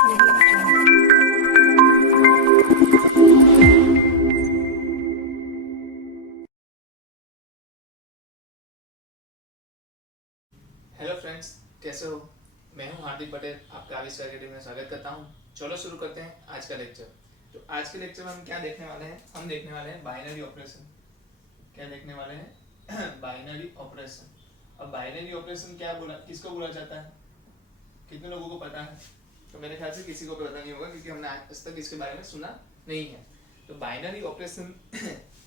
Hello friends, कैसे हो। मैं हूं हार्दिक पटेल, आपका आविष्कार अकेडमी में स्वागत करता हूं। चलो शुरू करते हैं आज का लेक्चर। तो आज के लेक्चर में हम क्या देखने वाले हैं, हम देखने वाले हैं बाइनरी ऑपरेशन। क्या देखने वाले हैं? Binary operation. अब बाइनरी ऑपरेशन क्या बोला, किसको बोला जाता है, कितने लोगों को पता है? तो मेरे ख्याल से किसी को पता नहीं होगा, क्योंकि हमने आज तक इसके बारे में सुना नहीं है। तो बाइनरी ऑपरेशन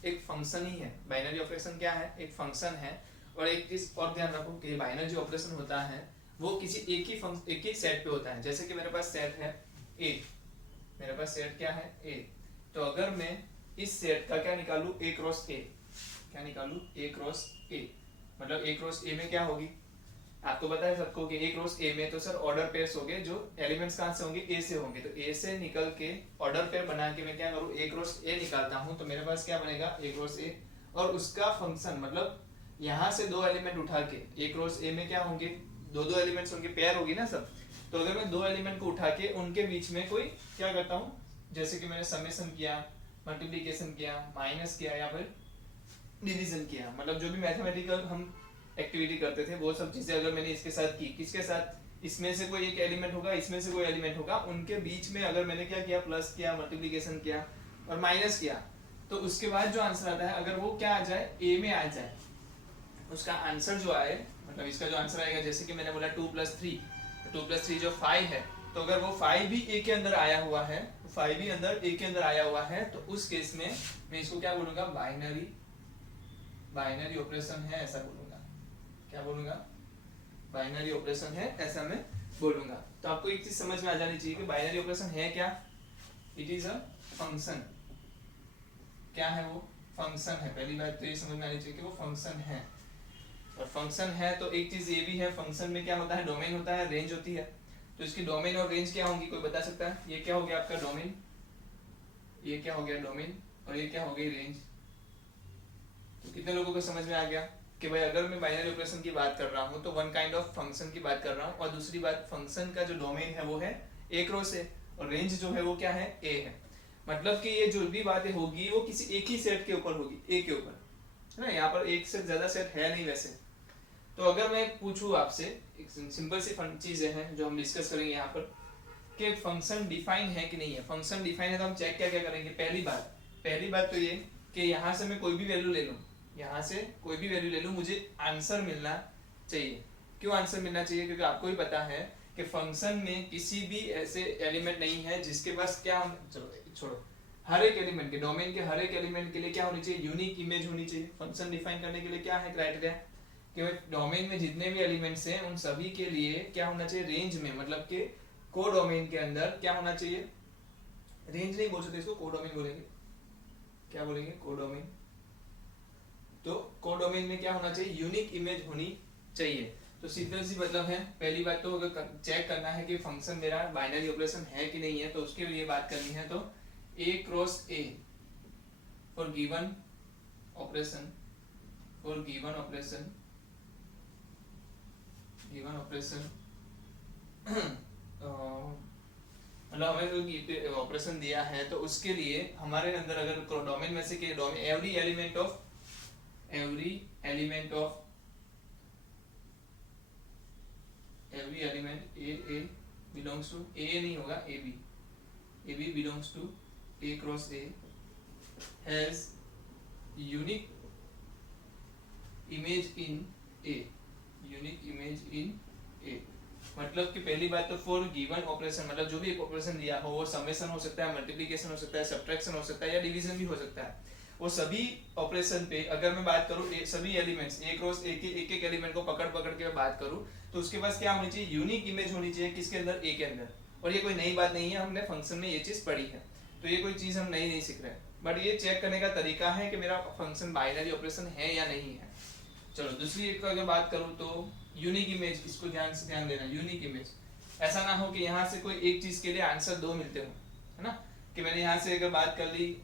एक फंक्शन ही है। बाइनरी ऑपरेशन क्या है? एक फंक्शन है। और एक चीज और ध्यान रखो कि बाइनरी जो ऑपरेशन होता है वो किसी एक ही सेट पे होता है। जैसे कि मेरे पास सेट है ए, मेरे पास सेट क्या है? ए। तो अगर मैं इस सेट का क्या निकालू? ए क्रॉस ए। क्या निकालू? ए क्रॉस ए। मतलब ए क्रॉस ए में क्या होगी? आपको पता है सबको कि ए क्रॉस ए में तो सर ऑर्डर पेयर्स होंगे, जो एलिमेंट्स कहां से होंगे? ए से होंगे। तो ए से निकल के ऑर्डर पेयर बना के मैं क्या करूं? ए क्रॉस ए निकालता हूं। तो मेरे पास क्या बनेगा? ए क्रॉस ए। और उसका फंक्शन, मतलब यहां से दो एलिमेंट उठा के ए क्रॉस ए में क्या होंगे? दो दो एलिमेंट्स होंगे, पेयर होगी ना सब। तो अगर मैं दो एलिमेंट को उठा के उनके बीच में कोई क्या करता हूं, जैसे कि मैंने समेशन किया, मल्टीप्लिकेशन किया, माइनस किया या फिर डिवीजन किया, मतलब जो भी मैथमेटिकल हम एक्टिविटी करते थे वो सब चीजें अगर मैंने इसके साथ की, किसके साथ? इसमें से कोई एक एलिमेंट होगा, इसमें से कोई एलिमेंट होगा, उनके बीच में अगर मैंने क्या किया? प्लस किया, मल्टीप्लिकेशन किया और माइनस किया, तो उसके बाद जो आंसर आता है अगर वो क्या आ जाए? ए में आ जाए, उसका आंसर जो आए, मतलब इसका जो आंसर आएगा, जैसे कि मैंने बोला 2+3, 2+3 जो 5 है, तो अगर वो 5 भी ए के अंदर आया हुआ है, 5 भी अंदर ए के अंदर आया हुआ है, तो उस केस में मैं इसको क्या बोलूंगा? बाइनरी ऑपरेशन है, ऐसा बोलूंगा। क्या बोलूंगा? बाइनरी ऑपरेशन है, ऐसा मैं बोलूंगा। तो आपको एक चीज समझ में आ जानी चाहिए कि बाइनरी ऑपरेशन है क्या? It is a function. क्या है वो? फंक्शन है। पहली बात तो ये समझ में आनी चाहिए कि वो फंक्शन है। और फंक्शन है तो एक चीज ये भी है, फंक्शन में क्या होता है? डोमेन होता है, रेंज होती है। तो इसकी डोमेन और रेंज क्या होंगी? कोई बता सकता है? ये क्या हो गया आपका डोमेन, ये क्या हो गया डोमेन, और ये क्या हो गई रेंज। तो कितने लोगों को समझ में आ गया कि भाई अगर मैं बाइनरी ऑपरेशन की बात कर रहा हूँ तो वन काइंड ऑफ फंक्शन की बात कर रहा हूँ, और दूसरी बात फंक्शन का जो डोमेन है वो है ए क्रॉस ए, और रेंज जो है वो क्या है? ए है। मतलब कि ये जो भी बातें होगी वो किसी एक ही सेट के ऊपर होगी, ए के ऊपर, है ना। यहाँ पर एक से ज्यादा सेट है नहीं वैसे। तो अगर मैं पूछूं आपसे, एक सिंपल सी चीजें हैं जो हम डिस्कस करेंगे यहाँ पर, कि फंक्शन डिफाइन है कि नहीं है। फंक्शन डिफाइन है तो हम चेक क्या क्या करेंगे? पहली बात तो ये कि यहाँ से मैं कोई भी वैल्यू ले लूँ, यहाँ से कोई भी वैल्यू ले लूँ, मुझे आंसर मिलना चाहिए। क्यों आंसर मिलना चाहिए? क्योंकि आपको भी पता है कि फंक्शन में किसी भी ऐसे एलिमेंट नहीं है जिसके पास क्या, चलो छोड़ो, हर एक एलिमेंट के, डोमेन के हर एक एलिमेंट के लिए क्या होनी चाहिए? यूनिक इमेज होनी चाहिए। फंक्शन डिफाइन करने के लिए क्या है क्राइटेरिया? कि डोमेन में जितने भी एलिमेंट्स हैं उन सभी के लिए क्या होना चाहिए? रेंज में, मतलब कि को डोमेन के अंदर क्या होना चाहिए? रेंज नहीं बोल सकते इसको, को डोमेन बोलेंगे। क्या बोलेंगे? को डोमेन। तो को डोमेन में क्या होना चाहिए? यूनिक इमेज होनी चाहिए। तो सीधी सी मतलब है, पहली बात तो अगर चेक करना है कि फंक्शन मेरा बाइनरी ऑपरेशन है कि नहीं है, तो उसके लिए बात करनी है तो A cross A for given operation, मतलब हमें कोई ऑपरेशन दिया है तो उसके लिए हमारे अंदर अगर डोमेन में से कि every element A belongs to A, नहीं होगा A B belongs to A cross A has unique image in A, मतलब कि पहली बात तो फॉर गिवन ऑपरेशन, मतलब जो भी एक ऑपरेशन दिया हो, वो समेशन हो सकता है, मल्टीप्लिकेशन हो सकता है, सब्ट्रैक्शन हो सकता है, या डिवीजन भी हो सकता है। वो सभी ऑपरेशन पे अगर मैं बात करूं, सभी एलिमेंट्स ए क्रॉस ए के एक एलिमेंट को पकड़ के बात करूं, तो उसके पास क्या होनी चाहिए? यूनिक इमेज होनी चाहिए। किसके अंदर? ए के अंदर। और ये कोई नई बात नहीं है, हमने फंक्शन में ये चीज पढ़ी है, तो ये कोई चीज हम नहीं सीख रहे, बट ये चेक करने का तरीका है कि मेरा फंक्शन बाइनरी ऑपरेशन है या नहीं है। चलो दूसरी एक अगर बात करूं तो यूनिक इमेज, इसको ध्यान देना। यूनिक इमेज, ऐसा ना हो कि यहाँ से कोई एक चीज के लिए आंसर दो मिलते हो, है ना। कि मैंने यहाँ से अगर बात कर ली,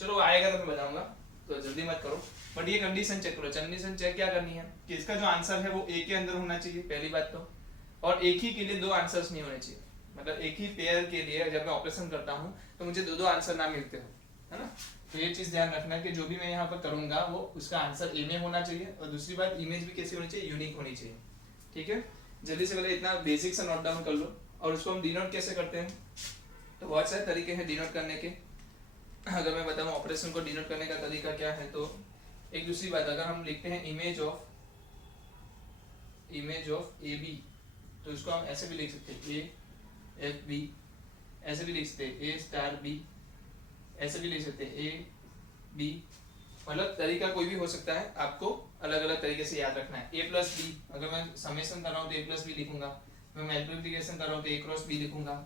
चलो आएगा तो मैं बताऊंगा, तो जल्दी मत करो, बट ये कंडीशन चेक करो। कंडीशन चेक क्या करनी है कि इसका जो आंसर है वो ए के अंदर होना चाहिए, पहली बात तो, और एक ही के लिए दो आंसर्स नहीं होने चाहिए। मतलब एक ही पेयर के लिए जब मैं ऑपरेशन करता हूँ तो मुझे दो दो आंसर ना मिलते हो, है ना। तो ये चीज ध्यान रखना कि जो भी मैं यहाँ पर करूंगा वो उसका आंसर ए में होना चाहिए, और दूसरी बात इमेज भी कैसी होनी चाहिए, यूनिक होनी चाहिए। ठीक है, जल्दी से पहले इतना बेसिक सा नोट डाउन कर लो। और उसको हम डिनोट कैसे करते हैं, तो बहुत सारे तरीके हैं डिनोट करने के। अगर मैं बताऊँ ऑपरेशन को डिनोट करने का तरीका क्या है, तो एक दूसरी बात, अगर हम लिखते हैं इमेज ऑफ ए बी, तो इसको हम ऐसे भी लिख सकते हैं ए एफ बी, ऐसे भी लिख सकते हैं ए स्टार बी, ऐसे भी लिख सकते हैं ए बी। मतलब तरीका कोई भी हो सकता है, आपको अलग अलग तरीके से याद रखना है। ए प्लस बी, अगर मैं समेशन कर रहा हूँ तो ए प्लस बी लिखूंगा, मैं मल्टीप्लिकेशन कर रहा हूँ तो ए क्रॉस बी लिखूंगा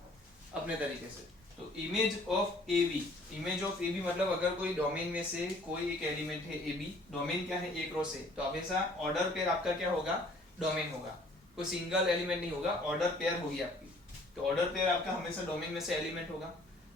अपने तरीके से। तो image of A B, image of A B मतलब अगर कोई डोमेन में से कोई एक एलिमेंट है ए बी, डोमेन क्या है ए क्रॉस ए, तो हमेशा ऑर्डर पेयर आपका क्या होगा, डोमेन होगा, कोई सिंगल एलिमेंट नहीं होगा, ऑर्डर पेयर होगी आपकी। तो ऑर्डर पेयर आपका हमेशा डोमेन में से एलिमेंट होगा,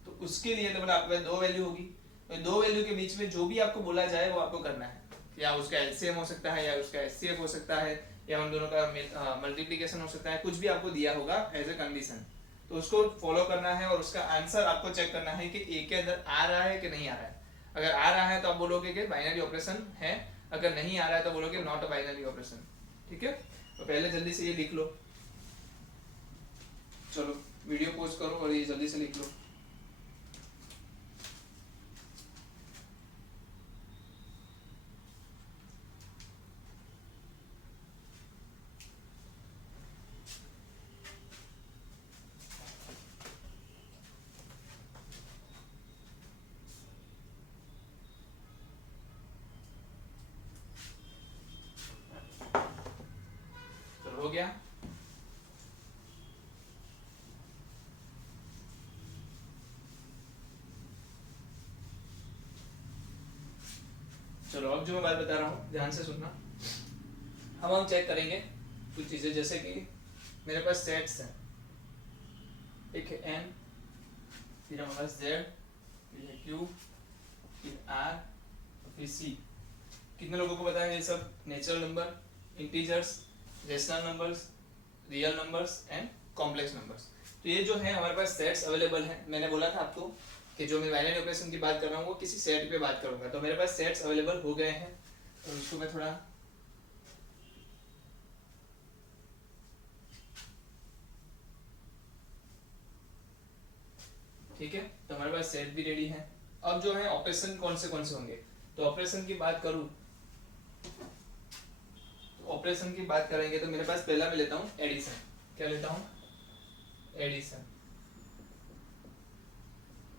तो उसके लिए तो मतलब आपके पास दो वैल्यू होगी, तो दो वैल्यू के बीच में जो भी आपको बोला जाए वो आपको करना है, या उसका एलसीएम हो सकता है, या उसका एचसीएफ हो सकता है, या उन दोनों का मल्टीप्लिकेशन हो सकता है, कुछ भी आपको दिया होगा एज ए कंडीशन, तो उसको फॉलो करना है और उसका आंसर आपको चेक करना है कि ए के अंदर आ रहा है कि नहीं आ रहा है। अगर आ रहा है तो आप बोलोगे कि बाइनरी ऑपरेशन है, अगर नहीं आ रहा है तो बोलोगे नॉट अ बाइनरी ऑपरेशन। ठीक है, तो पहले जल्दी से ये लिख लो, चलो वीडियो पॉज करो और ये जल्दी से लिख लो। चलो हो गया, चलो अब जो मैं बात बता रहा हूँ ध्यान से सुनना। अब हम चेक करेंगे कुछ चीजें, जैसे कि मेरे पास सेट्स हैं, एक है n, फिर हमारे पास z, फिर है q, फिर r, फिर c। कितने लोगों को पता है ये सब? Natural number, integers, rational numbers, real numbers and complex numbers. तो ये जो है हमारे पास सेट्स अवेलेबल हैं। मैंने बोला था आपको कि जो मैं बाइनरी ऑपरेशन की बात कर रहा हूँ वो किसी सेट पे बात करूंगा, तो मेरे पास सेट्स अवेलेबल हो गए हैं। तो इसको मैं थोड़ा ठीक है, तो हमारे पास सेट भी रेडी है। अब जो है ऑपरेशन कौन से होंगे, तो ऑपरेशन की बात करूं, तो ऑपरेशन की बात करेंगे तो मेरे पास पहला मैं लेता हूं एडिशन। क्या लेता हूं? एडिशन।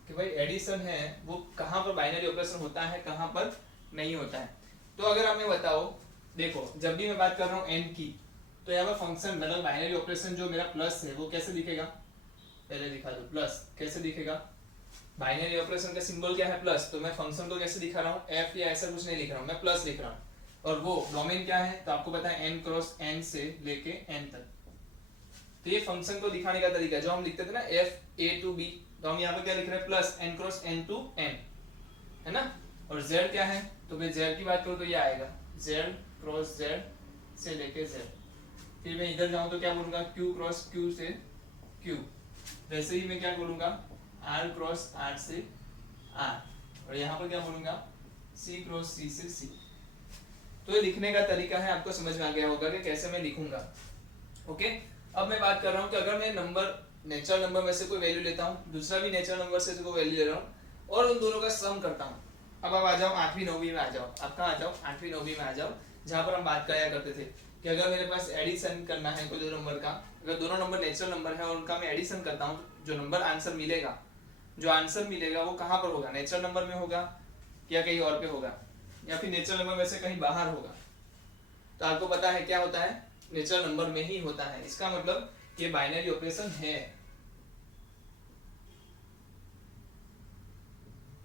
कि भाई एडिशन है वो कहां पर बाइनरी ऑपरेशन होता है, कहां पर नहीं होता है। तो अगर आप मैं बताओ, देखो जब भी मैं बात कर रहा हूं एंड की, तो यहाँ पर फंक्शन मतलब बाइनरी ऑपरेशन जो मेरा प्लस है वो कैसे दिखेगा, पहले दिखा दो। प्लस कैसे दिखेगा? बाइनरी ऑपरेशन का सिंबल क्या है? प्लस। तो मैं फंक्शन को कैसे दिखा रहा हूँ? एफ या ऐसा कुछ नहीं लिख रहा हूँ, मैं प्लस लिख रहा हूँ। और वो डोमेन क्या है? तो आपको पता है n क्रॉस n से लेके n तक। तो ये फंक्शन को दिखाने का तरीका जो हम लिखते थे ना f a to b, तो हम यहाँ पे क्या लिख रहे हैं? Plus n cross n to n, है ना। और z क्या है? तो मैं z की बात करूँ तो ये आएगा z क्रॉस z से लेके z। फिर मैं इधर जाऊँ तो क्या बोलूंगा? q क्रॉस q से q। वैसे ही मैं क्या बोलूंगा? r क्रॉस r से r। और यहाँ पर क्या बोलूंगा? c क्रॉस c से c। तो ये लिखने का तरीका है, आपको समझ में आ गया होगा कि कैसे मैं लिखूंगा। ओके, अब मैं बात कर रहा हूँ कि अगर मैं नंबर नेचुरल नंबर में से कोई वैल्यू लेता हूँ, दूसरा भी नेचुरल नंबर से कोई वैल्यू ले रहा हूँ और उन दोनों का सम करता हूँ। अब आप आ जाओ 8वीं 9वीं में आ जाओ, आप कहाँ आ जाओ? 8वीं 9वीं में आ जाओ, जहाँ पर हम बात कराया करते थे कि अगर मेरे पास एडिशन करना है कोई दो नंबर का, अगर दोनों नंबर नेचुरल नंबर है और उनका मैं एडिशन करता हूँ, जो नंबर आंसर मिलेगा, जो आंसर मिलेगा वो कहाँ पर होगा? नेचुरल नंबर में होगा या कहीं और पे होगा, या फिर नेचुरल नंबर में से कहीं बाहर होगा। तो आपको पता है क्या होता है? नेचुरल नंबर में ही होता है। इसका मतलब ये बाइनरी ऑपरेशन है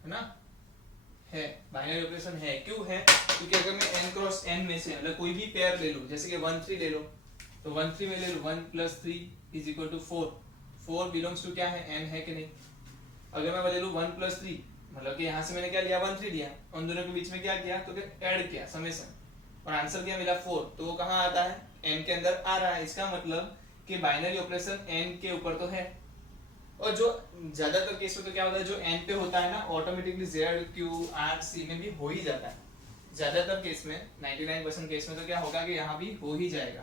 ना, है बाइनरी ऑपरेशन है। क्यों है? क्योंकि अगर मैं n क्रॉस n में से मतलब कोई भी पेयर ले लूं, जैसे कि 1 3 ले लो, तो 1 3 में ले लो 1 + 3 = 4। 4 बिलोंग्स टू क्या है? n है कि नहीं? अगर मैं ले लूं 1 + 3, मतलब कि यहाँ से मैंने क्या लिया? 1 3 लिया, उन दोनों के बीच में क्या किया? तो ऐड किया, समेशन, और आंसर क्या मिला? 4। तो वो कहाँ आता है? n के अंदर आ रहा है। इसका मतलब कि बाइनरी ऑपरेशन n के ऊपर तो है, और जो ज्यादातर केस में तो क्या होता है, जो एन पे होता है ना automatically Z Q R C में भी हो ही जाता है। ज्यादातर केस में 99% केस में तो क्या होगा कि यहाँ भी हो ही जाएगा,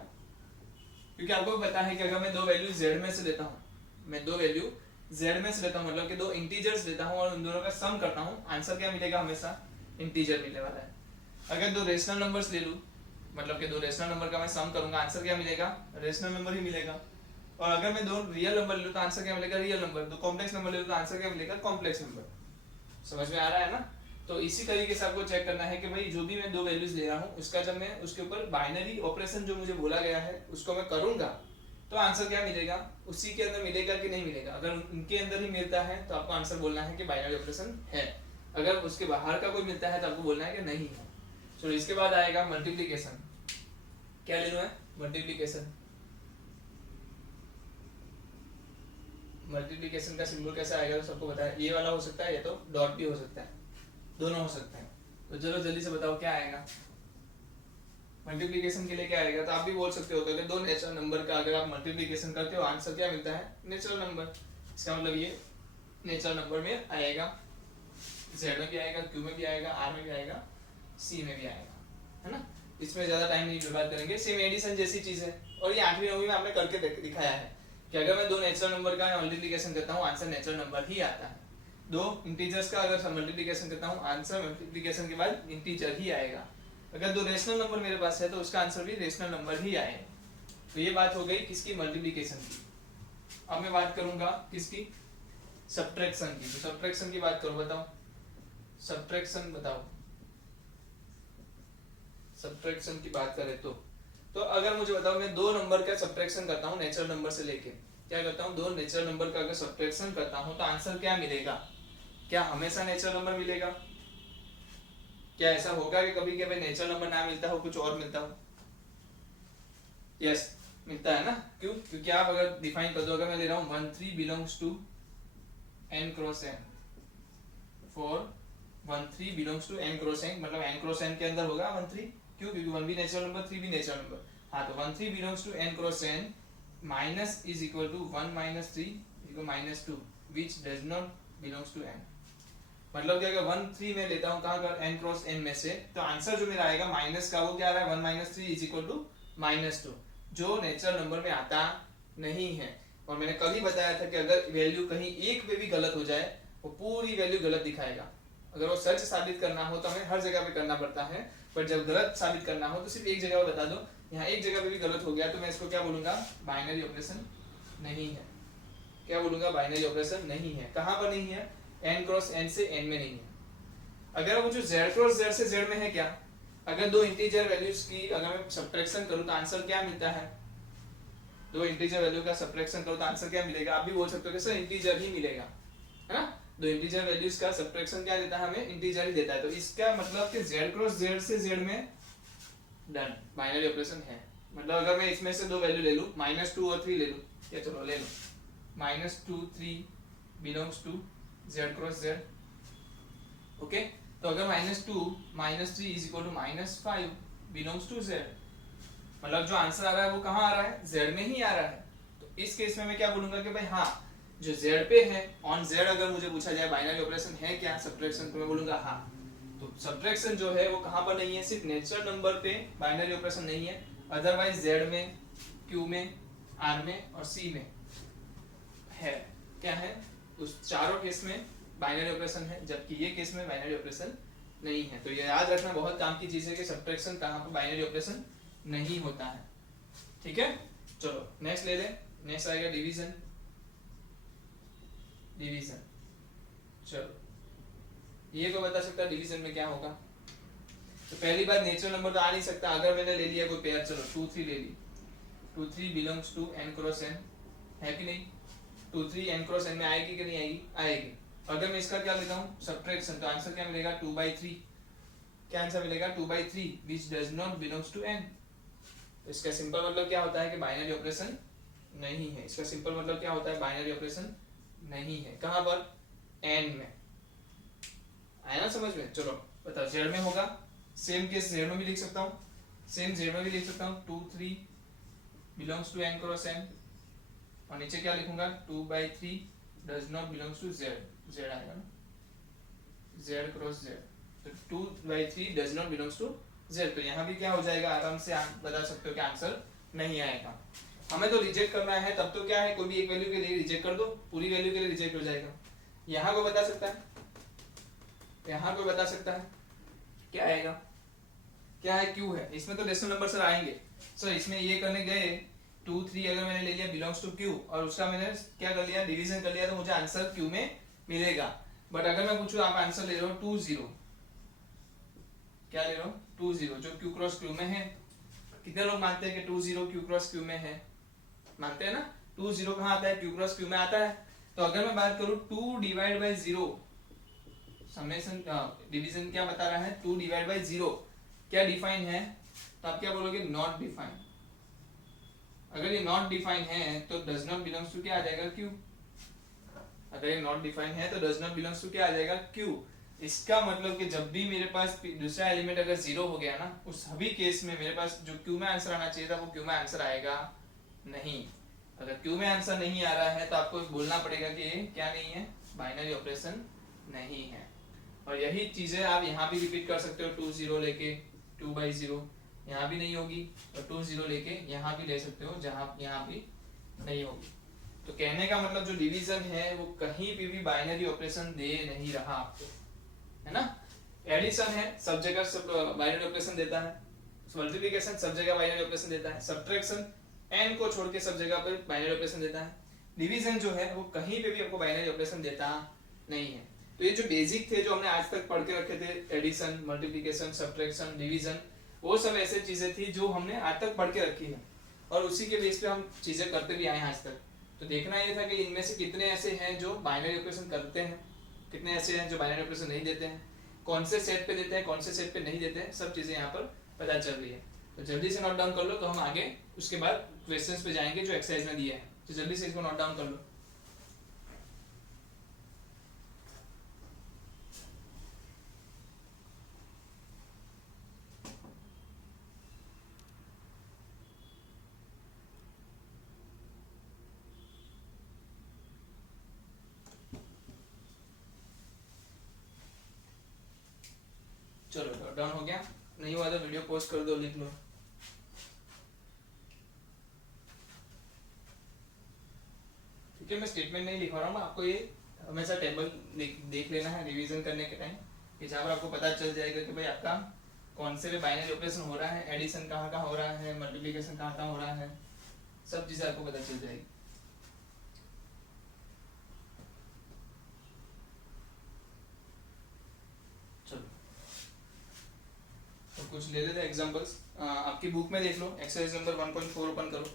क्योंकि आपको पता है कि अगर मैं दो वैल्यू जेड में से लेता हूँ, मैं दो वैल्यू जेड में से लेता हूँ, मतलब कि दो इंटीजर्स लेता हूँ और उन दोनों का सम करता हूँ, आंसर क्या मिलेगा, हमेशा इंटीजर मिलने वाला है। अगर दो रेशनल नंबर्स ले लूँ, मतलब कि दो रेशनल नंबर का मैं सम करूंगा, आंसर क्या मिलेगा, रेशनल नंबर ही मिलेगा। और अगर मैं दो रियल नंबर ले लूँ तो आंसर क्या मिलेगा, रियल नंबर। दो कॉम्प्लेक्स नंबर ले लूँ तो आंसर क्या मिलेगा, कॉम्प्लेक्स नंबर। समझ में आ रहा है ना। तो इसी तरीके से आपको चेक करना है कि भाई जो भी मैं दो वैल्यूज ले रहा हूँ उसका जब मैं उसके ऊपर बाइनरी ऑपरेशन जो मुझे बोला गया है उसको मैं करूंगा तो आंसर क्या मिलेगा, उसी के अंदर मिलेगा कि नहीं मिलेगा। अगर उनके अंदर ही मिलता है तो आपको आंसर बोलना है कि बाइनरी ऑपरेशन है। अगर उसके बाहर का कोई मिलता है तो आपको बोलना है कि नहीं है। चलो इसके बाद आएगा मल्टीप्लीकेशन। क्या ले लूं है, मल्टीप्लीकेशन। मल्टीप्लीकेशन का सिंबल कैसा आएगा तो सबको पता है, ये वाला हो सकता है, ये तो डॉट भी हो सकता है, दोनों हो सकते हैं। तो चलो जल्दी से बताओ क्या आएगा मल्टीप्लिकेशन के लिए, क्या आएगा। तो आप भी बोल सकते हो कि दो नेचुरल नंबर का अगर आप मल्टीप्लिकेशन करते हो आंसर क्या मिलता है, नेचुरल नंबर। इसका मतलब ये नेचुरल नंबर में आएगा, जेड में भी आएगा, क्यू में भी आएगा, आर में भी आएगा, सी में भी आएगा, है ना। इसमें ज्यादा टाइम नहीं बर्बाद करेंगे, सेम एडिशन जैसी चीज है। और ये 8वीं 9वीं में आपने करके दिखाया है कि अगर मैं दो नेचुरल नंबर का मल्टीप्लिकेशन करता हूँ आंसर नेचुरल नंबर ही आता है। दो इंटीजर्स का अगर मल्टीप्लिकेशन करता हूँ आंसर मल्टीप्लिकेशन के बाद इंटीजर ही आएगा। अगर दो रेशनल नंबर मेरे पास है तो उसका आंसर भी रेशनल नंबर ही आएगा। तो ये बात हो गई किसकी, मल्टीप्लिकेशन की। अब मैं बात करूंगा किसकी, सब्ट्रैक्शन की। तो सब्ट्रैक्शन की बात करो, बताओ सब्ट्रैक्शन बताओ। सब्ट्रैक्शन की बात करें तो अगर मुझे बताओ मैं दो नंबर का सब्ट्रैक्शन करता हूँ नेचुरल नंबर से लेके, क्या करता हूँ, दो नेचुरल नंबर का अगर सब्ट्रैक्शन करता हूँ तो आंसर क्या मिलेगा, क्या हमेशा नेचुरल नंबर मिलेगा। क्या ऐसा होगा कि कभी कभी नेचुरल नंबर ना मिलता हो, कुछ और मिलता हो। यस मिलता है ना, क्यों, क्योंकि आप अगर डिफाइन कर दो, अगर मैं ले रहा हूँ 1 3 belongs to n cross n, for 1 3 belongs to n cross n, मतलब n क्रॉस n के अंदर होगा 1 3, क्यों, क्योंकि 1 भी नेचुरल नंबर 3 भी नेचुरल नंबर। हाँ तो 1 3 belongs to n cross n minus is equal to 1 minus 3 equal minus 2 which does not belongs to n। मतलब कि अगर 1 3 में लेता हूँ कहाँ का, n क्रॉस n में से, तो आंसर जो मेरा आएगा माइनस का, वो क्या आ रहा है 1 minus 3 is equal to minus 2, जो नेचुरल नंबर में आता नहीं है। और मैंने कल ही बताया था कि अगर वैल्यू कहीं एक पे भी गलत हो जाए वो पूरी वैल्यू गलत दिखाएगा। अगर वो सच साबित करना हो तो हमें हर जगह पे करना पड़ता है, पर जब गलत साबित करना हो तो सिर्फ एक जगह पे बता दो। यहाँ एक जगह पे भी गलत हो गया तो मैं इसको क्या बोलूंगा, बाइनरी ऑपरेशन नहीं है। क्या बोलूंगा, बाइनरी ऑपरेशन नहीं है। कहाँ पर नहीं है, n क्रॉस n से n में नहीं है। अगर वो जो z क्रॉस z से z में है, क्या अगर दो इंटीजर वैल्यूज की अगर मैं सब्ट्रैक्शन करूं तो आंसर क्या मिलता है, दो इंटीजर वैल्यू का सब्ट्रैक्शन करो तो आंसर क्या मिलेगा। आप भी बोल सकते हो कि सर इंटीजर ही मिलेगा, है ना। दो इंटीजर वैल्यूज का सब्ट्रैक्शन क्या देता है, हमें इंटीजर ही देता है। तो इसका मतलब कि z क्रॉस z से z में डन, बाइनरी ऑपरेशन है। मतलब अगर मैं इसमें से दो वैल्यू ले लूं -2 और 3 ले लूं, क्या चलो ले लो -2 3 belongs to z cross z, okay. तो अगर -2 -3 is equal to -5 belongs to z, मतलब जो आंसर आ रहा है वो कहाँ आ रहा है, z में ही आ रहा है। तो इस केस में मैं क्या बोलूंगा कि भाई हाँ जो z पे है ऑन z, अगर मुझे पूछा जाए बाइनरी ऑपरेशन है क्या सब्ट्रैक्शन, तो मैं बोलूंगा हाँ। तो सब्ट्रैक्शन जो है वो कहाँ पर नहीं है, सिर्फ नेचुरल नंबर पे बाइनरी ऑपरेशन नहीं है, अदरवाइज z में, q में, r में और c में है। क्या है, उस चारों केस में बाइनरी ऑपरेशन है, जबकि ये केस में बाइनरी ऑपरेशन नहीं है। तो ये याद रखना बहुत काम की चीज है कि सब्ट्रैक्शन कहाँ पर बाइनरी ऑपरेशन नहीं होता है, ठीक है। चलो नेक्स्ट ले ले, नेक्स्ट आएगा डिवीजन। डिवीजन, चलो ये को बता सकता डिवीजन में क्या होगा। तो पहली बात नेचुरल नंबर तो आ नहीं सकता। अगर मैंने ले लिया कोई पेयर, चलो 2 3 ले ली, 2 3 belongs to n cross n, है कि नहीं। 2 3 n क्रॉस n में आएगी कि नहीं आएगी, आएगी। अगर मैं इसका क्या लेता हूँ सब्ट्रैक्शन, तो आंसर क्या मिलेगा 2/3। क्या आंसर मिलेगा 2/3 which does not belongs to n। तो इसका सिंपल मतलब क्या होता है कि बाइनरी ऑपरेशन नहीं है। इसका सिंपल मतलब क्या होता है, बाइनरी ऑपरेशन नहीं है। कहां पर, n में। आया ना समझ में। चलो बताओ z में होगा, सेम केस z में भी लिख सकता हूँ, सेम z में भी लिख सकता हूँ 2 3 belongs to n cross n, और नीचे क्या लिखूंगा 2/3 does not belongs to Z, Z आएगा ना, जेड क्रॉस जेड, तो 2/3 does not belongs to Z. तो यहाँ भी क्या हो जाएगा, आराम से आप बता सकते हो कि आंसर नहीं आएगा। हमें तो रिजेक्ट करना है, तब तो क्या है, कोई भी एक वैल्यू के लिए रिजेक्ट कर दो, पूरी वैल्यू के लिए रिजेक्ट हो जाएगा। यहाँ कोई बता सकता है, यहाँ कोई बता सकता है क्या आएगा, क्या है, क्यू है, इसमें तो डेसिमल नंबर सर आएंगे। सर इसमें ये करने गए 2 3 अगर मैंने ले लिया बिलोंग्स टू क्यू और उसका मैंने क्या कर लिया, डिवीजन कर लिया, तो मुझे आंसर क्यू में मिलेगा। बट अगर मैं पूछूं, आप आंसर ले रहे हो 2 0, क्या ले रहे हो 2 0, जो क्यू क्रॉस क्यू में है। कितने लोग मानते हैं कि 2 0 क्यू क्रॉस क्यू में है, मानते हैं ना। 2 0 कहाँ आता है, क्यू क्रॉस क्यू में आता है। तो अगर मैं बात करूं 2 डिवाइड बाई 0, समेशन डिवीजन क्या बता रहा है, 2 डिवाइड बाई 0 क्या डिफाइन है, तो आप क्या बोलोगे, नॉट डिफाइन। अगर ये नॉट डिफाइन है तो डज नॉट बिलोंग्स टू क्या आ जाएगा, क्यू। अगर ये नॉट डिफाइन है तो डज नॉट बिलोंग्स टू क्या आ जाएगा, क्यू। इसका मतलब कि जब भी मेरे पास दूसरा एलिमेंट अगर 0 हो गया ना, उस सभी केस में मेरे पास जो क्यू में आंसर आना चाहिए था वो क्यू में आंसर आएगा नहीं। अगर क्यू में आंसर नहीं आ रहा है तो आपको बोलना पड़ेगा कि ये क्या नहीं है, बाइनरी ऑपरेशन नहीं है। और यही चीजें आप यहाँ भी रिपीट कर सकते हो, 2 0 लेके 2/0 यहाँ भी नहीं होगी, और 2 0 लेके यहाँ भी ले सकते हो, जहाँ यहाँ भी नहीं होगी। तो कहने का मतलब जो डिवीजन है वो कहीं पे भी बाइनरी ऑपरेशन दे नहीं रहा आपको, है ना। एडिशन है, सब जगह सब बाइनरी ऑपरेशन देता है। मल्टीप्लिकेशन सब जगह बाइनरी ऑपरेशन देता है। सब्ट्रैक्शन n को छोड़ के सब जगह पर बाइनरी ऑपरेशन देता है। डिवीजन जो है वो कहीं पे भी आपको बाइनरी ऑपरेशन देता नहीं है। तो ये जो बेसिक थे, जो हमने आज तक पढ़ के रखे थे, एडिशन, मल्टीप्लिकेशन, सब्ट्रैक्शन, डिवीजन, वो सब ऐसे चीजें थी जो हमने आज तक पढ़ के रखी है और उसी के बेस पे हम चीजें करते भी आए हैं आज तक। तो देखना ये था कि इनमें से कितने ऐसे हैं जो बाइनरी ऑपरेशन करते हैं, कितने ऐसे हैं जो बाइनरी ऑपरेशन नहीं देते हैं, कौन से सेट पे देते हैं, कौन से सेट पे नहीं देते हैं, सब चीजें यहाँ पर पता चल रही है। तो जल्दी से नोट डाउन कर लो, तो हम आगे उसके बाद क्वेश्चंस पे जाएंगे जो एक्सरसाइज में दिया है। तो जल्दी से इसको नोट डाउन कर लो। चलो नोट डाउन हो गया, नहीं हुआ तो वीडियो पोस्ट कर दो, लिख लो। ठीक है, मैं स्टेटमेंट नहीं लिखवा रहा हूँ, आपको ये हमेशा टेबल देख लेना है रिवीजन करने के टाइम, कि जहाँ पर आपको पता चल जाएगा कि भाई आपका कौन से भी बाइनरी ऑपरेशन हो रहा है, एडिशन कहाँ कहाँ हो रहा है, मल्टीप्लिकेशन कहाँ कहाँ हो रहा है, सब चीजें आपको पता चल जाएगी। चलो तो कुछ ले लेते हैं एग्जांपल्स। आपकी बुक में देख लो, एक्सरसाइज नंबर 1.4 ओपन करो।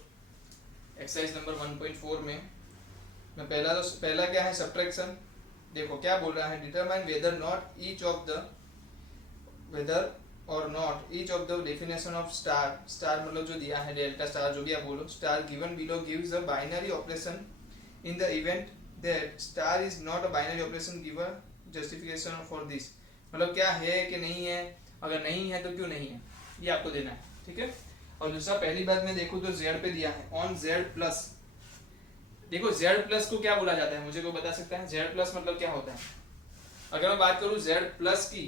एक्सरसाइज नंबर 1.4 में पहला क्या है, सब्ट्रैक्शन। देखो क्या बोल रहा है, डिटरमाइन वेदर और not each of the definition of star. Star मतलब जो दिया है, डेल्टा स्टार, जो भी आप बोलो, star given below gives a binary operation in the event that star is not a binary operation, give a justification for this. मतलब क्या है कि नहीं है, अगर नहीं है तो क्यों नहीं है, ये आपको देना है। ठीक है। और दूसरा, पहली बात में देखूं तो जेड पे दिया है, ऑन जेड प्लस। देखो जेड प्लस को क्या बोला जाता है, मुझे कोई बता सकता है, जेड प्लस मतलब क्या होता है। अगर मैं बात करूं जेड प्लस की,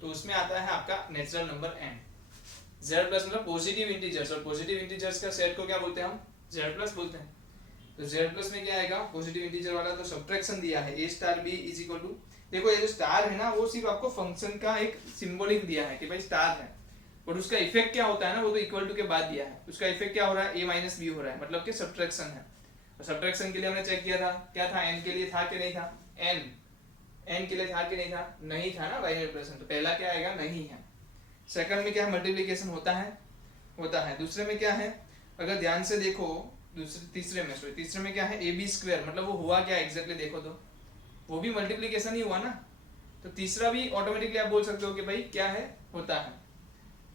तो उसमें आता है आपका natural number n। Z plus मतलब पॉजिटिव इंटीजर्स, और पॉजिटिव इंटीजर्स का सेट को क्या बोलते हैं हम, जेड प्लस बोलते हैं। तो जेड प्लस में क्या आएगा, पॉजिटिव इंटीजर वाला। तो सब्ट्रैक्शन दिया है a star b is equal to, देखो ये जो स्टार है ना, वो सिर्फ आपको फंक्शन का एक सिंबॉलिक दिया है कि भाई स्टार है, बट उसका इफेक्ट क्या होता है ना, वो तो इक्वल टू के बाद दिया है। उसका इफेक्ट क्या हो रहा है, a माइनस बी हो रहा है, मतलब कि सब्ट्रैक्शन है। और सब्ट्रैक्शन के लिए हमने चेक किया था, क्या था, n के लिए था कि नहीं था, n के लिए था कि नहीं था, नहीं था ना बाइनरी ऑपरेशन। तो पहला क्या आएगा, नहीं है। सेकंड में क्या है, मल्टीप्लिकेशन होता है। दूसरे में क्या है, अगर ध्यान से देखो, तीसरे में क्या है, ab स्क्वायर, मतलब वो हुआ क्या एग्जैक्टली देखो तो वो भी मल्टीप्लिकेशन ही हुआ ना। तो तीसरा भी ऑटोमेटिकली आप बोल सकते हो कि भाई क्या है, होता है।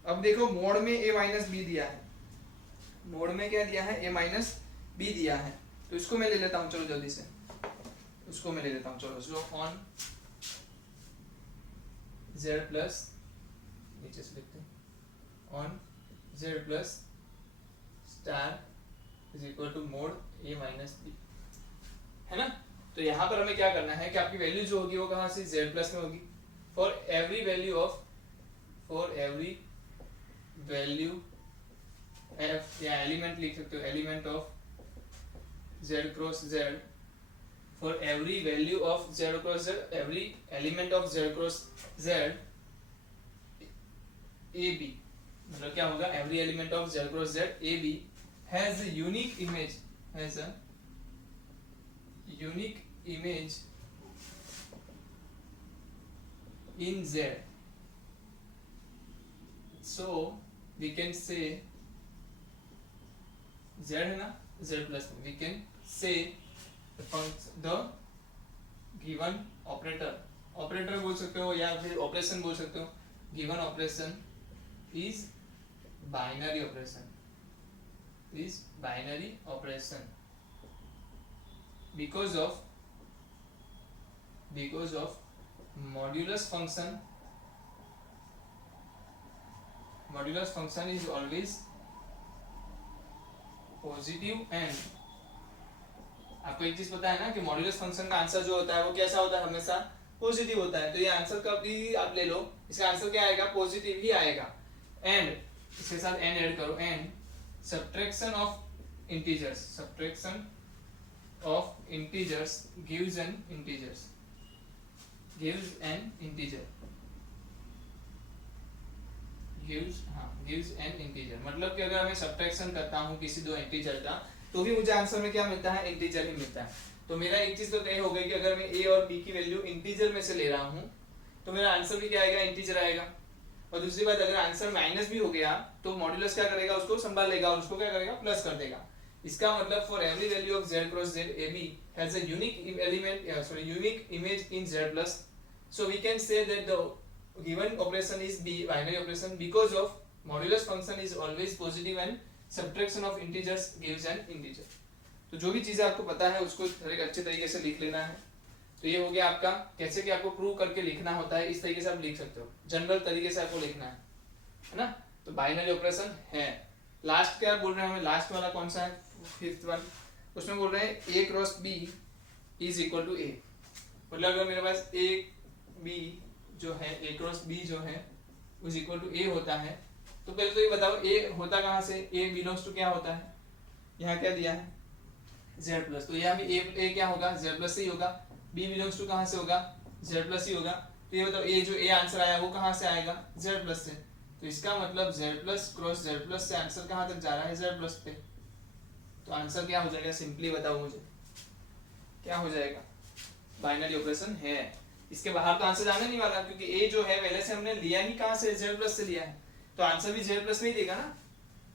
अब देखो मोड में a माइनस बी दिया है, मोड में क्या दिया है, a माइनस बी दिया है। तो इसको मैं ले लेता हूँ, चलो जल्दी से उसको मैं ले लेता हूँ। चलो सो ऑन जेड प्लस, नीचे से लिखते हैं, on Z plus star is equal to mod a minus B, है ना। तो तो यहाँ पर हमें क्या करना है कि आपकी वैल्यू जो होगी वो कहाँ से z प्लस में होगी। फॉर एवरी वैल्यू f या एलिमेंट लिख सकते हो, element of z cross z, for every value of z cross z, every element of z cross z A B, मतलब क्या होगा, every element of z cross z A B has a unique image, has a unique image in Z, so we can say Z है ना, Z plus we can say the given operator बोल सकते हो या फिर operation बोल सकते हो, given operation is binary operation because of modulus function is always positive and, आपको एक चीज पता है ना कि मॉड्यूलस फंक्शन का आंसर जो होता है वो कैसा होता है, हमेशा पॉजिटिव होता है। तो ये आंसर का भी आप ले लो, इसका आंसर क्या आएगा, पॉजिटिव ही आएगा। एंड इसके साथ एन ऐड करो, and subtraction of integers gives an integer, मतलब कि अगर मैं सब्ट्रैक्शन करता हूँ किसी दो इंटीजर का तो भी मुझे आंसर में क्या मिलता है, इंटीजर ही मिलता है। तो मेरा एक चीज तो तय हो गई कि अगर मैं a और b की वैल्यू इंटीजर में से ले रहा हूँ तो मेरा आंसर भी क्या आएगा, इंटीजर आएगा। और दूसरी बात, अगर आंसर माइनस भी हो गया तो मॉड्यूलस क्या करेगा, उसको संभाल लेगा और उसको क्या करेगा, प्लस कर देगा। इसका मतलब for every value of z cross z ab has a unique image in z plus, so we can say that the given operation is binary operation because of modulus function is always positive and subtraction of integers gives an integer। तो जो भी चीजें आपको पता है उसको एक अच्छे तरीके से लिख लेना है। तो ये हो गया आपका कैसे कि आपको प्रूव करके लिखना होता है, इस तरीके से आप लिख सकते हो, जनरल तरीके से आपको लिखना है ना। तो बाइनरी ऑपरेशन है। लास्ट क्या बोल रहे हैं हमें, लास्ट वाला कौन सा है, फिफ्थ वन, उसमें बोल रहे हैं a cross b is equal to a, मतलब अगर मेरे पास a b जो है, a क्रॉस b जो है इज इक्वल टू a होता है, तो पहले तो ये बताओ a होता कहाँ से, a बिलोंग्स टू क्या होता है, यहाँ क्या दिया है z प्लस, तो यहाँ भी a क्या होगा, z प्लस से ही होगा। b बिलोंग्स टू कहाँ से होगा, z प्लस ही होगा। तो ये बताओ a जो a आंसर आया वो कहाँ से आएगा, z प्लस से। तो इसका मतलब z plus cross z plus से आंसर कहाँ तक जा रहा है, z प्लस पे। तो आंसर क्या हो जाएगा, सिंपली बताओ मुझे क्या हो जाएगा, बाइनरी ऑपरेशन है। इसके बाहर तो आंसर जाने नहीं वाला, क्योंकि a जो है पहले से हमने लिया ही कहाँ से, z प्लस से लिया है, तो आंसर भी z प्लस में ही देगा ना।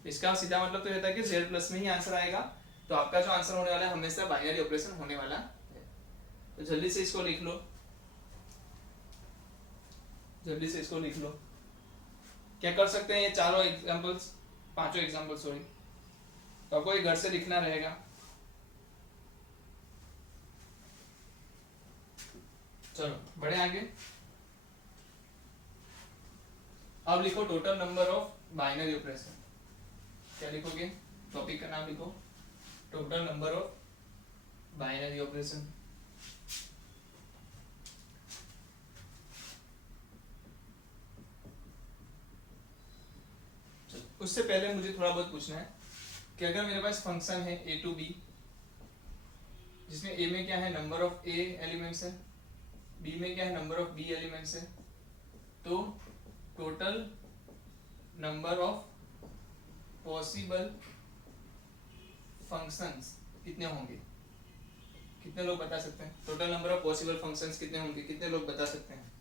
इसका सीधा मतलब तो रहता है कि z प्लस में ही आंसर आएगा। तो आपका जो आंसर होने वाला है हमेशा बाइनरी ऑपरेशन होने वाला है। तो जल्दी से इसको लिख लो, जल्दी से इसको लिख लो। क्या कर सकते हैं ये चारों एग्जांपल्स, पांचों एग्जांपल सॉरी, तो आपको ये घर से लिखना रहेगा। चलो बढ़े आगे। अब लिखो total number of binary operation. क्या लिखोगे, टॉपिक का नाम लिखो total number of binary operation. उससे पहले मुझे थोड़ा बहुत पूछना है कि अगर मेरे पास फंक्शन है a टू b, जिसमें a में क्या है, नंबर ऑफ a एलिमेंट्स है, b में क्या है, नंबर ऑफ b एलिमेंट्स है, तो total number of possible functions कितने होंगे, कितने लोग बता सकते हैं, total number of possible functions कितने होंगे, कितने लोग बता सकते हैं।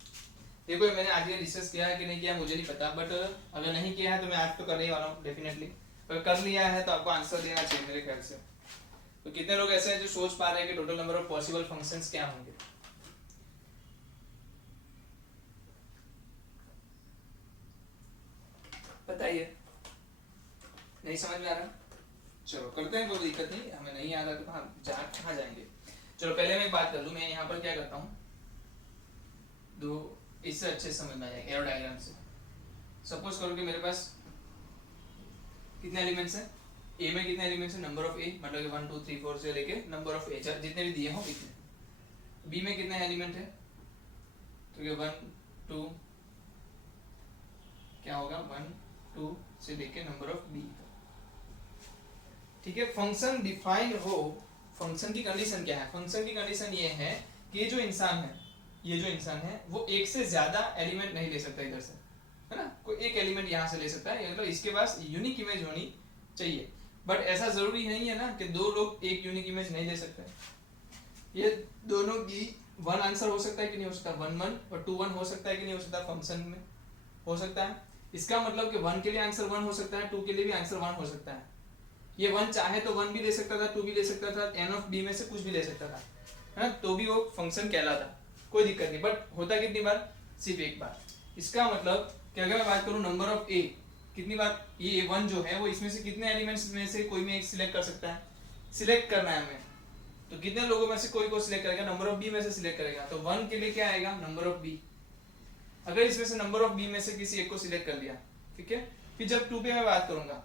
देखो मैंने आज ये डिस्कस किया है कि नहीं किया मुझे नहीं पता, बट अगर नहीं किया है तो मैं आज तो करने ही वाला हूँ डेफिनेटली, पर कर लिया है तो आपको आंसर देना चाहिए मेरे ख्याल से। तो कितने लोग ऐसे हैं जो सोच पा रहे हैं कि total number of possible functions क्या होंगे। बताइए, नहीं समझ में आ रहा, चलो करते हैं, कोई दिक्कत नहीं, हमें नहीं आ रहा तो कहाँ जाएंगे। चलो पहले मैं एक बात कर लूँ, मैं यहाँ पर क्या करता हूँ, दो इससे अच्छे समझ में आ जाएगा एरो डायग्राम से। सपोज करो कि मेरे पास कितने एलिमेंट्स हैं, ए में कितने एलिमेंट्स हैं, नंबर ऑफ ए, मतलब 1 2 3 4 से लेके नंबर ऑफ ए जितने भी दिए हों इतने। बी में कितने एलिमेंट है, तो ये 1 2 क्या होगा 1 2 से लेके नंबर ऑफ बी। ठीक है, फंक्शन डिफाइन हो, फंक्शन की कंडीशन क्या है, फंक्शन की कंडीशन ये है कि ये जो इंसान है वो एक से ज्यादा एलिमेंट नहीं ले सकता इधर से, है ना, कोई एक एलिमेंट यहाँ से ले सकता है, मतलब इसके पास यूनिक इमेज होनी चाहिए। बट ऐसा जरूरी नहीं है ना कि दो लोग एक यूनिक इमेज नहीं ले सकते, ये दोनों की वन आंसर हो सकता है कि नहीं हो सकता, 1 1 और 2 1 हो सकता है कि नहीं हो सकता, फंक्शन में हो सकता है। इसका मतलब कि 1 के लिए आंसर 1 हो सकता है, 2 के लिए भी आंसर 1 हो सकता है। ये 1 चाहे तो 1 भी ले सकता था, 2 भी ले सकता था, एन ऑफ बी में से कुछ भी ले सकता था, है ना, तो भी वो फंक्शन कहलाता, कोई दिक्कत नहीं। बट होता कितनी बार, सिर्फ एक बार। इसका मतलब कि अगर मैं बात करूं नंबर ऑफ ए, कितनी बार ये 1 जो है वो इसमें से कितने एलिमेंट्स में से कोई में एक सिलेक्ट कर सकता है, सिलेक्ट करना है हमें, तो कितने लोगों में से कोई को सिलेक्ट करेगा, नंबर ऑफ बी में से सिलेक्ट करेगा, तो 1 के लिए क्या आएगा, नंबर ऑफ बी। अगर इसमें से नंबर ऑफ बी में से किसी एक को सिलेक्ट कर लिया, ठीक है, फिर जब 2 पे मैं बात करूंगा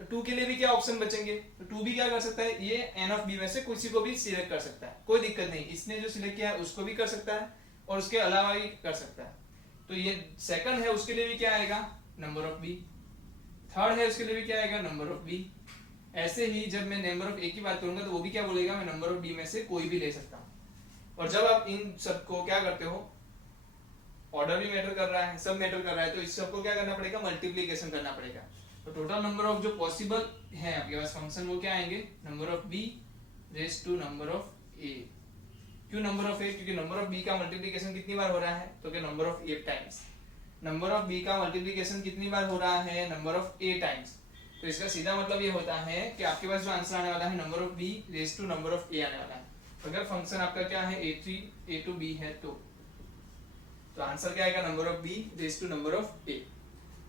तो 2 के लिए भी क्या ऑप्शन बचेंगे, तो 2 भी क्या कर सकता है, ये एन ऑफ बी में से किसी को भी सिलेक्ट कर सकता है, कोई दिक्कत नहीं, इसने जो सिलेक्ट किया है उसको भी कर सकता है और उसके अलावा भी कर सकता है। तो ये सेकंड है उसके लिए भी क्या आएगा, नंबर ऑफ बी। थर्ड है उसके लिए भी क्या आएगा, नंबर ऑफ बी। ऐसे ही जब मैं नंबर ऑफ ए की बात करूंगा तो वो भी क्या बोलेगा, मैं नंबर ऑफ बी में से कोई भी ले सकता हूँ। और जब आप इन सबको क्या करते हो, ऑर्डर भी मैटर कर रहा है, सब मैटर कर रहा है, तो इस सबको क्या करना पड़ेगा, मल्टीप्लीकेशन करना पड़ेगा। तो टोटल नंबर ऑफ जो पॉसिबल है आपके पास फंक्शन वो क्या आएंगे, number of B raise to number of A. क्यों नंबर ऑफ ए, क्योंकि नंबर ऑफ बी का मल्टीप्लीकेशन कितनी बार हो रहा है, तो क्या number of A times. Number of B का मल्टीप्लीकेशन कितनी बार हो रहा है, नंबर ऑफ ए टाइम्स। तो इसका सीधा मतलब ये होता है कि आपके पास जो आंसर आने वाला है number of B raise to number of A आने वाला है। अगर फंक्शन आपका क्या है a3 a to b है तो आंसर क्या आएगा, number of B raise to number of A.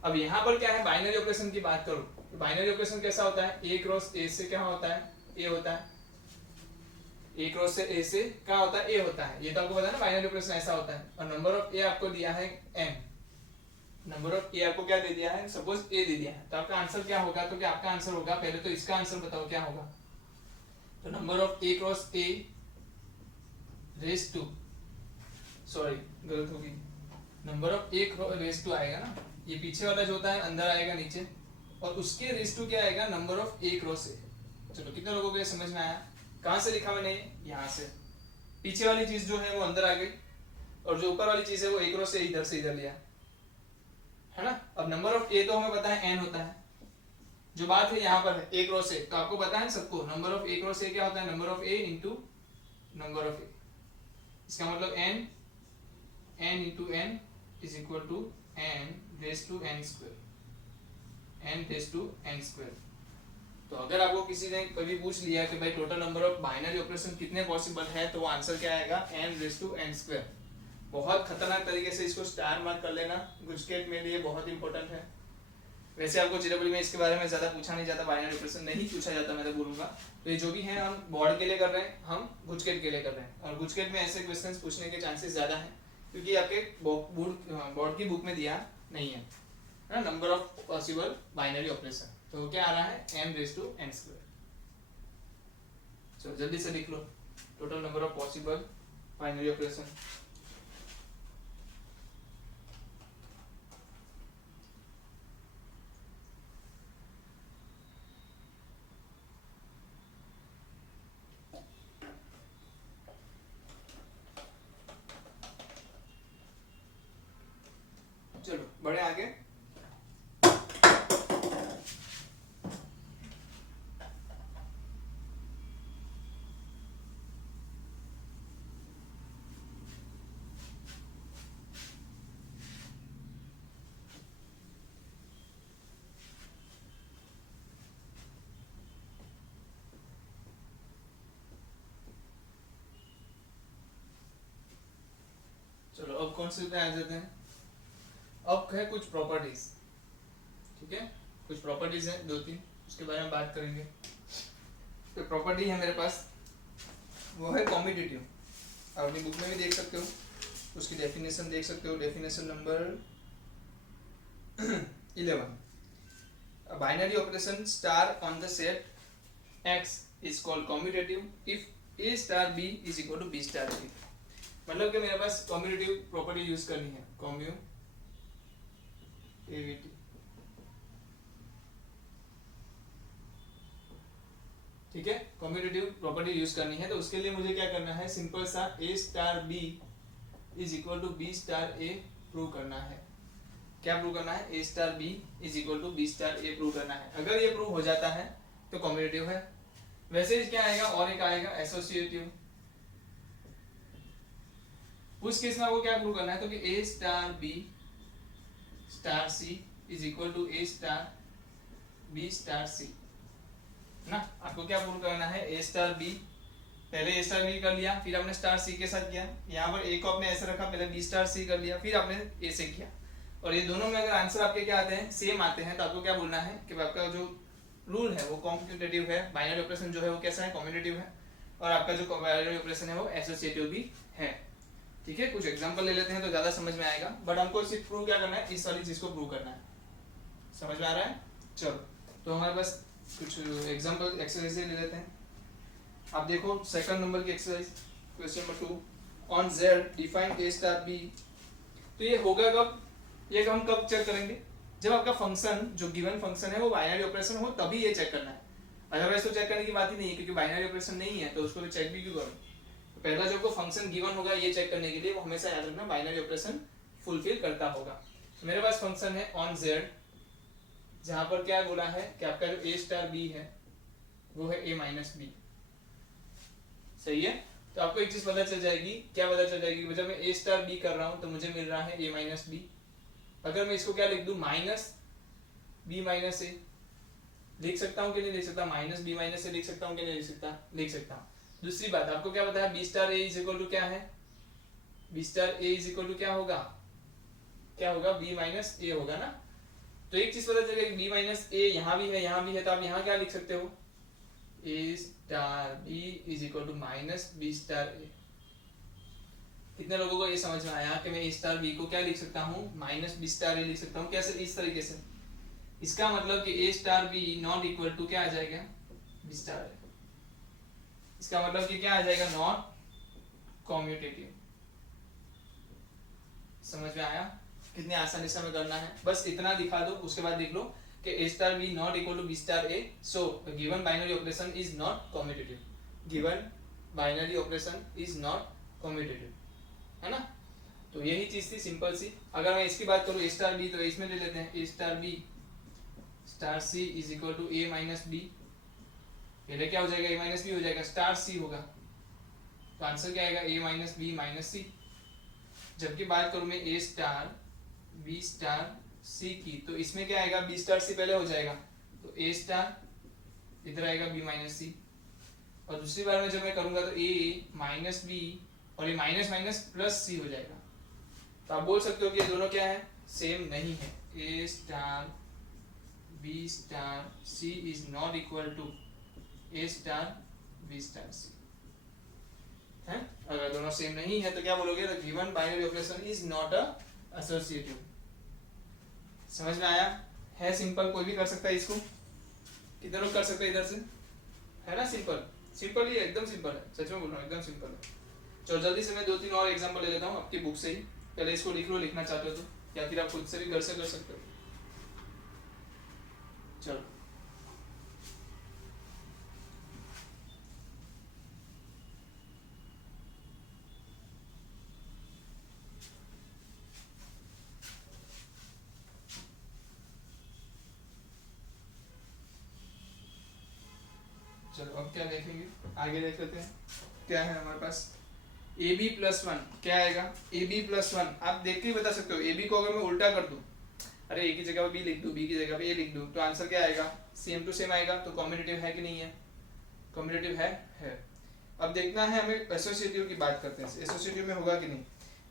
अब यहाँ पर क्या है, बाइनरी ऑपरेशन की बात करूं तो बाइनरी ऑपरेशन कैसा होता है, ए क्रॉस ए से क्या होता है, ए होता है, ए क्रॉस से ए से क्या होता है, ए होता है, ये तो आपको पता है ना, बाइनरी ऑपरेशन ऐसा होता है। और नंबर ऑफ ए आपको दिया है n, नंबर ऑफ ए आपको क्या दे दिया है, सपोज ए दे दिया है, तो आपका आंसर क्या होगा, तो क्या आपका आंसर होगा, पहले तो इसका आंसर बताओ क्या होगा, तो number of A cross A raise to, sorry गलत होगी, number of A raise to आएगा ना, ये पीछे वाला जो होता है अंदर आएगा नीचे, और उसके रेज टू क्या आएगा, नंबर ऑफ ए क्रॉस ए। चलो कितने लोगों को ये समझ में आया, कहां से लिखा मैंने, यहाँ से, पीछे वाली चीज जो है वो अंदर आ गई और जो ऊपर वाली चीज है वो ए क्रॉस ए इधर से इधर लिया, है ना। अब नंबर ऑफ ए तो हमें पता है n होता है, जो बात है यहाँ पर ए क्रॉस ए, तो आपको पता है सबको, number of A cross A क्या होता है, number of A into number of A. इसका मतलब n into n is equal to n raise to n square, n raise to n square. तो अगर आपको किसी ने कभी पूछ लिया कि भाई total number of binary operation कितने पॉसिबल है, तो वो आंसर क्या आएगा, n raise to n square. बहुत खतरनाक तरीके से इसको स्टार मार्क कर लेना, गुजकेट में लिए बहुत इंपॉर्टेंट है। वैसे आपको जेडब्ल्यू में इसके बारे में ज्यादा पूछा नहीं जाता, बाइनरी ऑपरेशन नहीं पूछा जाता, मैं तो बोलूंगा। तो ये जो भी है हम बोर्ड के लिए कर रहे हैं, हम गुजकेट के लिए कर रहे हैं, और गुजकेट में ऐसे क्वेश्चंस पूछने के चांसेस ज्यादा हैं क्योंकि आपके बोर्ड की बुक में दिया नहीं है ना, number of possible binary operation. तो क्या आ रहा है, n raise to n square. चलो जल्दी से लिख लो, total number of possible binary operation. चलो बढ़े आगे। चलो अब कौन से पे आ जाते हैं, अब है कुछ प्रॉपर्टीज, ठीक है, कुछ प्रॉपर्टीज हैं 2-3, उसके बारे में बात करेंगे। तो प्रॉपर्टी है मेरे पास, वो है कॉम्पिटिटिव, आप अपनी बुक में भी देख सकते हो, उसकी डेफिनेशन देख सकते हो, definition number 11। A binary operation star on the set X is called commutative if A star B is equal to B star A। मतलब कि मेरे पास कम्यूटेटिव प्रॉपर्टी यूज करनी है, कम्यूटेटिविटी, ठीक है, कम्यूटेटिव प्रॉपर्टी यूज करनी है। तो उसके लिए मुझे क्या करना है, सिंपल सा a star b is equal to b star a prove करना है। क्या प्रूव करना है, a star b is equal to b star a prove करना है। अगर ये प्रूव हो जाता है तो कम्यूटेटिव है। वैसे क्या आएगा, और एक आएगा एसोसिएटिव। उस केस में आपको क्या प्रूव करना है, तो कि a star b star c is equal to a star b star c ना। आपको क्या प्रूव करना है, a स्टार b, पहले a स्टार b कर लिया, फिर आपने स्टार c के साथ किया। यहाँ पर a को आपने ऐसे रखा, पहले b स्टार c कर लिया, फिर आपने a से किया। और ये दोनों में अगर आंसर आपके क्या आते हैं, सेम आते हैं, तो आपको क्या बोलना है कि आपका जो रूल है वो कॉम्पिटिटिव है, बाइनरी ऑपरेशन जो है वो कैसा है, कम्यूटेटिव है, और आपका जो बाइनरी ऑपरेशन है वो एसोसिएटिव भी है। ठीक है, कुछ एग्जांपल ले लेते हैं तो ज्यादा समझ में आएगा, बट हमको सिर्फ प्रूव क्या करना है, इस वाली चीज को प्रूव करना है। समझ में आ रहा है? चलो, तो हमारे पास कुछ एग्जांपल एक्सरसाइज ले लेते हैं। आप देखो सेकंड नंबर की exercise, question number 2, on z define a star b। तो ये होगा कब, ये हम कब चेक करेंगे, जब आपका फंक्शन जो गिवन फंक्शन है वो बाइनरी ऑपरेशन हो, तभी ये चेक करना है। अदरवाइज तो चेक करने की बात ही नहीं है, क्योंकि बाइनरी ऑपरेशन नहीं है तो उसको तो चेक भी क्यों करूं। तो पहला जो को फंक्शन गिवन होगा ये चेक करने के लिए वो हमेशा याद रखना बाइनरी ऑपरेशन फुलफिल करता होगा। तो मेरे पास फंक्शन है ऑन z, जहां पर क्या बोला है कि आपका जो a स्टार b है वो है a माइनस b। सही है, तो आपको एक चीज पता चल जाएगी, क्या पता चल जाएगी, जब मैं a स्टार b कर रहा हूं तो मुझे मिल रहा है a माइनस b। अगर मैं इसको क्या लिख दूं, माइनस b माइनस a, लिख सकता हूं कि नहीं लिख सकता, माइनस b माइनस a लिख सकता हूं कि नहीं लिख सकता, लिख सकता हूं। दूसरी बात आपको क्या पता है, b star a is equal to क्या है, b star a is equal to क्या होगा, क्या होगा, b माइनस a होगा ना। तो एक चीज पता चलेगा, b माइनस a यहाँ भी है, यहाँ भी है, तो आप यहाँ क्या लिख सकते हो, a star b is equal to minus b star a। कितने लोगों को ये समझ में आया कि मैं a स्टार b को क्या लिख सकता हूँ, माइनस b स्टार a लिख सकता हूँ, कैसे, इस तरीके से। इसका मतलब कि a star b not equal to क्या आ जाएगा, b स्टार a। इसका मतलब कि क्या आ जाएगा, नॉट कम्यूटेटिव। समझ में आया कितनी आसानी से हमें करना है, बस इतना दिखा दो, उसके बाद देख लो कि a star b not equal to b star a, so given binary operation is not commutative, given binary operation is not commutative, है ना। तो यही चीज थी सिंपल सी। अगर मैं इसकी बात करूं a स्टार b, तो इसमें ले लेते हैं a star b star c is equal to a minus b। पहले क्या हो जाएगा, a माइनस b हो जाएगा, स्टार c होगा, तो आंसर क्या आएगा, a minus b minus c। जबकि बात करूं मैं a star b star c की, तो इसमें क्या आएगा, b स्टार c पहले हो जाएगा, तो a स्टार इधर आएगा b माइनस c। और दूसरी बार में जब मैं करूंगा तो a माइनस b और ये माइनस माइनस प्लस c हो जाएगा। तो आप बोल सकते हो कि ये दोनों क्या है, सेम नहीं है, a star b star c is not equal to a star b star c है। अगर दोनों सेम नहीं है तो क्या बोलोगे, the given binary operation is not a associative. समझ में आया है, सिंपल, कोई भी कर सकता है इसको, कितने लोग कर सकते हैं इधर से, है ना। सिंपल, सिंपल ही है, एकदम सिंपल है, सच में बोल रहा हूँ एकदम सिंपल है। चलो जल्दी से मैं 2-3 और एग्जांपल ले लेता हूँ आपकी बुक से ही, पहले इसको लिख लो, लिखना चाहते हो तो, या फिर आप खुद से भी घर से कर सकते हो। चलो चलो अब क्या देखेंगे, आगे देख लेते हैं क्या है हमारे पास। ab प्लस 1 क्या आएगा, ab प्लस 1 आप देख के ही बता सकते हो। ab को अगर मैं उल्टा कर दूं, अरे a की जगह पे b लिख दूं, b की जगह पे a लिख दूं, तो आंसर क्या आएगा, सेम टू सेम आएगा। तो कम्यूटेटिव है कि नहीं है, कम्यूटेटिव है। अब देखना है हमें एसोसिएटिव की बात करते हैं, एसोसिएटिव में होगा कि नहीं।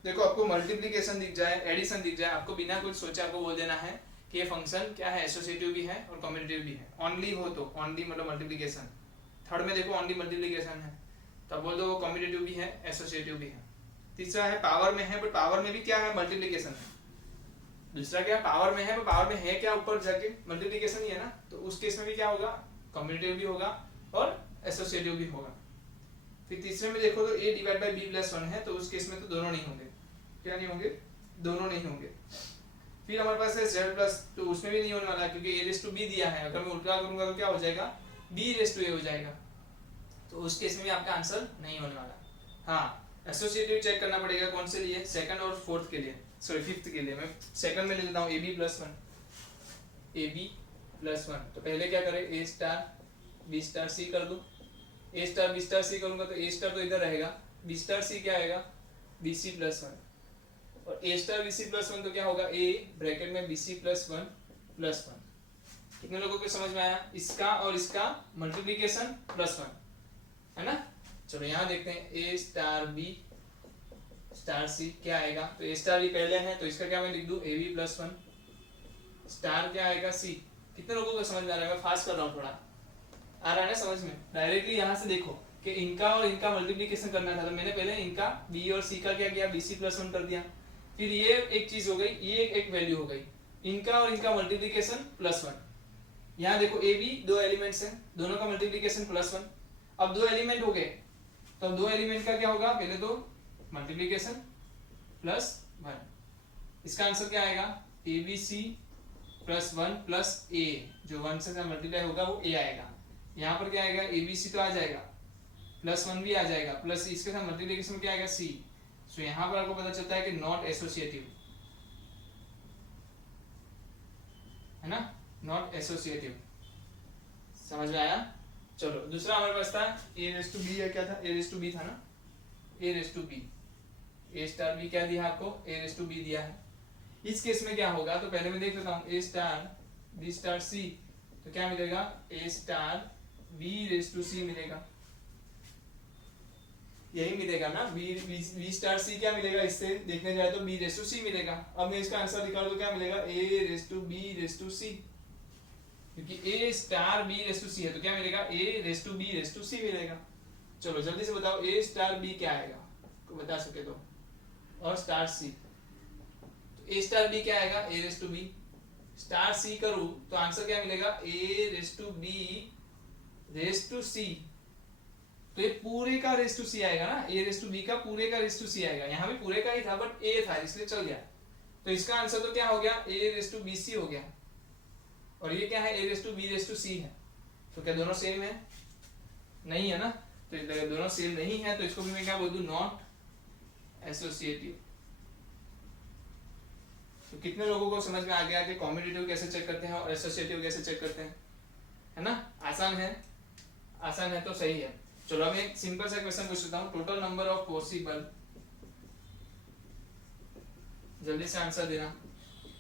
देखो आपको मल्टीप्लिकेशन दिख जाए, एडिशन दिख जाए, आपको बिना कुछ सोचे आपको बोल देना है कि ये फंक्शन क्या है, एसोसिएटिव भी है और कम्यूटेटिव भी है। ओनली हो तो, ओनली मतलब मल्टीप्लिकेशन, थर्ड में देखो ओनली मल्टीप्लिकेशन है, तब बोल दो वो कम्यूटेटिव भी है एसोसिएटिव भी है। तीसरा है पावर में है, बट पावर में भी क्या है, मल्टीप्लिकेशन है। दूसरा क्या पावर में है, पर पावर में है क्या, ऊपर जाके मल्टीप्लिकेशन ही है ना, तो उस केस में भी क्या होगा, कम्यूटेटिव भी होगा और एसोसिएटिव भी होगा। फिर तीसरे में देखो तो a divide by b plus 1 है, तो उस केस में तो दोनों नहीं होंगे। क्या नहीं होंगे? दोनों नहीं होंगे। फिर हमारे पास है z प्लस, तो उसमें भी नहीं होने वाला क्योंकि a रेस टू b दिया है। अगर मैं उल्टा करूंगा तो क्या हो जाएगा? b रेस टू a हो जाएगा, तो उस केस में भी आपका आंसर नहीं होने वाला। हाँ, एसोसिएटिव चेक करना पड़ेगा कौन से लिए? सेकंड और फोर्थ के लिए, सॉरी फिफ्थ के लिए। मैं सेकंड में ले लेता हूँ ab प्लस 1, ab प्लस 1। तो पहले क्या करें? a star b star c कर दूं। a star b star c करूंगा तो a स्टार तो इधर रहेगा, b स्टार c क्या आएगा? bc प्लस 1, और a स्टार bc प्लस 1 तो क्या होगा? a ब्रैकेट में bc प्लस 1 प्लस 1। कितने लोगों को समझ में आया? इसका और इसका मल्टीप्लीकेशन प्लस 1 है ना। चलो यहाँ देखते हैं, a star b star c क्या आएगा? तो a स्टार b पहले है तो इसका क्या मैं लिख दूं? ab प्लस 1 स्टार क्या आएगा? c। कितने लोगों को समझ में आ रहा है? मैं फास्ट कर रहा हूँ थोड़ा, आ रहा है ना समझ में? डायरेक्टली यहाँ से देखो कि इनका और इनका मल्टीप्लीकेशन करना था, तो मैंने पहले इनका b और c का क्या किया? bc प्लस 1 कर दिया। फिर ये एक चीज हो गई, ये एक वैल्यू हो गई, इनका और इनका मल्टीप्लीकेशन प्लस 1। यहाँ देखो ab दो एलिमेंट्स हैं, दोनों का मल्टीप्लीकेशन प्लस 1। अब दो एलिमेंट हो गए, तो अब दो एलिमेंट का क्या होगा? पहले तो मल्टीप्लीकेशन प्लस 1। इसका आंसर क्या आएगा? abc प्लस 1 प्लस a, जो 1 से मल्टीप्लाई होगा वो a आएगा। यहाँ पर क्या आएगा? abc तो आ जाएगा, प्लस 1 भी आ जाएगा, प्लस इसके साथ मल्टीप्लीकेशन में क्या आएगा? c। सो यहाँ पर आपको पता चलता है कि नॉट एसोसिएटिव है ना, नॉट एसोसिएटिव। समझ में आया? चलो दूसरा हमारे पास था a रेस टू b, या क्या था? a रेस टू b था ना, a raise to b। a star b क्या दिया आपको? a रेस टू b दिया है। इस केस में क्या होगा? तो पहले मैं देख लेता हूँ, a star b star c, तो क्या मिलेगा? a star b raise to c मिलेगा, यही मिलेगा ना। b स्टार c क्या मिलेगा? इससे देखने जाए तो b रेस टू c मिलेगा। अब मैं इसका आंसर निकाल तो क्या मिलेगा? a raise to b raise to c, क्योंकि a star b raise to c है तो क्या मिलेगा? a raise to b raise to c मिलेगा। चलो जल्दी से बताओ, a स्टार b क्या आएगा? को बता सके तो, और स्टार c। तो a स्टार b क्या आएगा? a raise to b star c करूं तो आंसर क्या मिलेगा? a raise to b raise to c। तो ये पूरे का रेस टू c आएगा ना, a रेस टू b का पूरे का रेस टू c आएगा। यहाँ भी पूरे का ही था बट a था इसलिए चल गया। तो इसका आंसर तो क्या हो गया? a रेस टू bc हो गया, और ये क्या है? a raise to b raise to c है। तो क्या दोनों सेम है? नहीं है ना। तो अगर दोनों सेम नहीं है तो इसको भी मैं क्या बोल दूं? Not associative. तो कितने लोगों को समझ में आ गया कि कॉम्बिनेटिव कैसे चेक करते हैं और एसोसिएटिव कैसे चेक करते हैं? है ना, आसान है। आसान है तो सही है। चलो अब एक सिंपल सा क्वेश्चन पूछ लेता हूँ, टोटल नंबर ऑफ पॉसिबल, जल्दी से आंसर देना,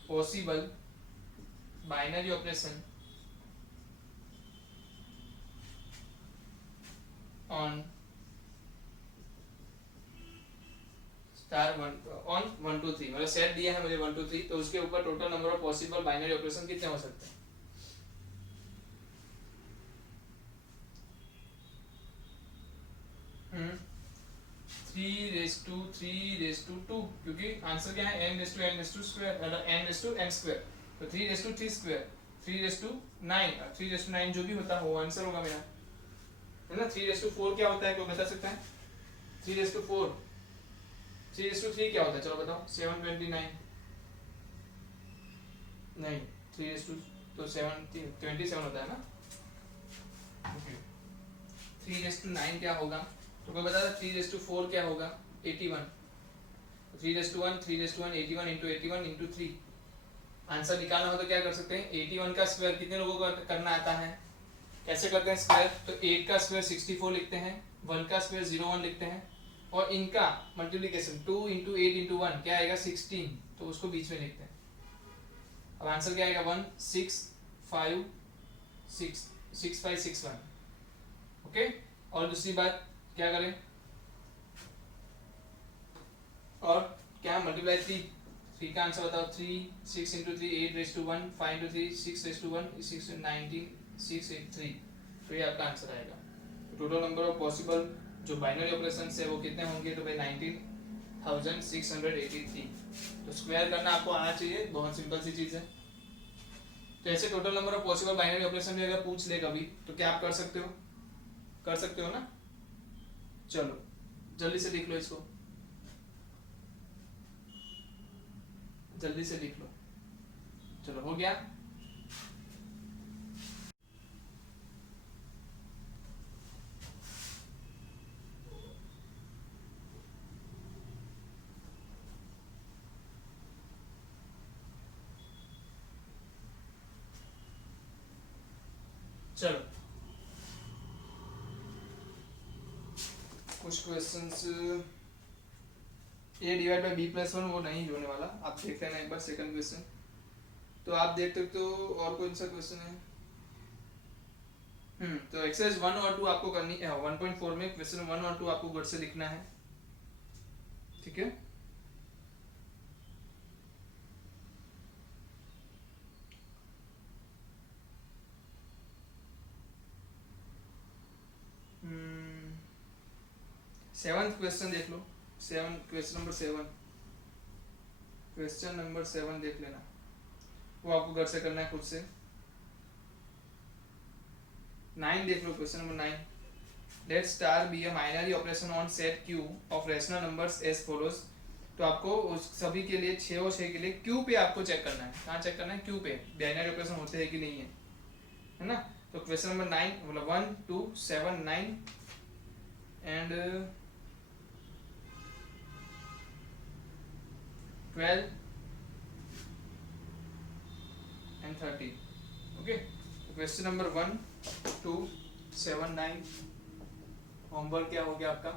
possible binary operation on star 1 2 3, मतलब सेट दिया है मुझे 1 2 3, तो उसके ऊपर total number of possible binary operation कितने हो सकते हैं? थ्री रेस टू टू, क्योंकि आंसर क्या है? n रेस टू स्क्वायर, मतलब n raise to n square, तो 3 raise to 3 square, 3 raise to 9, 3 raise to 9 जो भी होता है वो आंसर होगा मेरा, है ना। 3 रेस टू 4 क्या होता है, कोई बता सकता है? 3 रेस टू 4, 3 रेस टू 3 क्या होता है? चलो बताओ। 729 नहीं, 3 रेस टू तो 27 होता है ना। 3 रेस टू 9 क्या होगा? तो कोई बता 3 रेस टू 4 क्या होगा? 81। 3 raise to 1 3 raise to 1 81 into 81 into 3। Answer निकालना हो तो क्या कर सकते हैं? 81 का स्क्वायर कितने लोगों को करना आता है? कैसे करते हैं स्क्वायर? तो 8 का स्क्वायर 64 लिखते हैं, 1 का स्क्वायर 01 लिखते हैं, और इनका मल्टीप्लिकेशन 2 इंटू 8 इंटू 1 क्या आएगा? 16, तो उसको बीच में लिखते हैं। अब आंसर क्या आएगा? 16561। ओके। और दूसरी बात क्या करें? और क्या मल्टीप्लाई 3 का आंसर बताओ। 3 6 into 3 8 raise to 1, 5 into 3 6 raise to 1 6 19 683, तो ये आपका आंसर आएगा। टोटल नंबर ऑफ पॉसिबल जो बाइनरी ऑपरेशन है वो कितने होंगे? तो भाई 19683। तो स्क्वायर करना आपको आना चाहिए, बहुत सिंपल सी चीज है। तो ऐसे total number of possible binary operation भी अगर पूछ ले कभी तो क्या आप कर सकते हो? कर सकते हो ना। चलो जल्दी से लिख लो इसको, जल्दी से लिख लो। चलो हो गया। चलो कुछ questions, A divide by B plus one वो नहीं होने वाला, आप देख लेना एक बार सेकंड क्वेश्चन। तो आप देख सकते हो और कौन सा क्वेश्चन है। तो एक्सरसाइज 1 और 2 आपको करनी है। 1.4 में क्वेश्चन 1 और 2 आपको गढ़ से लिखना है, ठीक है। सेवंथ क्वेश्चन देख लो, क्वेश्चन नंबर 7 देख लेना, वो आपको घर से करना है खुद से। 9 देख लो, question number 9, let star B a binary operation on set Q of rational numbers as follows. तो आपको उस सभी के लिए 6 और 6 के लिए क्यू पे आपको चेक करना है। कहाँ चेक करना है? क्यू पे बाइनरी ऑपरेशन होते हैं कि नहीं है ना। तो क्वेश्चन नंबर 9 मतलब 1 2 7 9 and 12 and 30। Okay, question number 1 2 7 9 homework क्या हो गया आपका?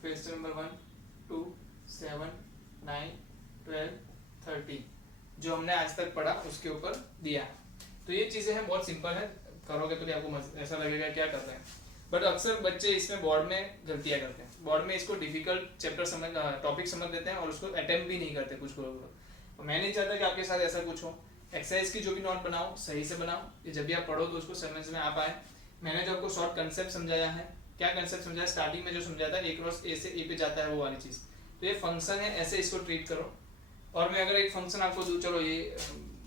क्वेश्चन नंबर 1 2 7 9 12 30 जो हमने आज तक पढ़ा उसके ऊपर दिया। तो ये चीजें हैं, बहुत सिंपल है, करोगे तो आपको ऐसा लगेगा क्या कर रहे हैं, बट अक्सर बच्चे इसमें बोर्ड में गलतियां करते हैं। बोर्ड में इसको डिफिकल्ट चैप्टर समझ टॉपिक समझ लेते हैं और उसको अटेम्प्ट भी नहीं करते कुछ लोग। तो मैं नहीं चाहता कि आपके साथ ऐसा कुछ हो। एक्सरसाइज की जो भी नोट बनाओ सही से बनाओ, कि जब भी आप पढ़ो तो उसको समझ में आ पाए। मैंने जो आपको शॉर्ट कंसेप्ट समझाया है, क्या कंसेप्ट समझाया स्टार्टिंग में जो समझाया था, ए क्रॉस ए से ए पे जाता है वो वाली चीज। तो ये फंक्शन है, ऐसे इसको ट्रीट करो। और मैं अगर एक फंक्शन आपको दूं, चलो ये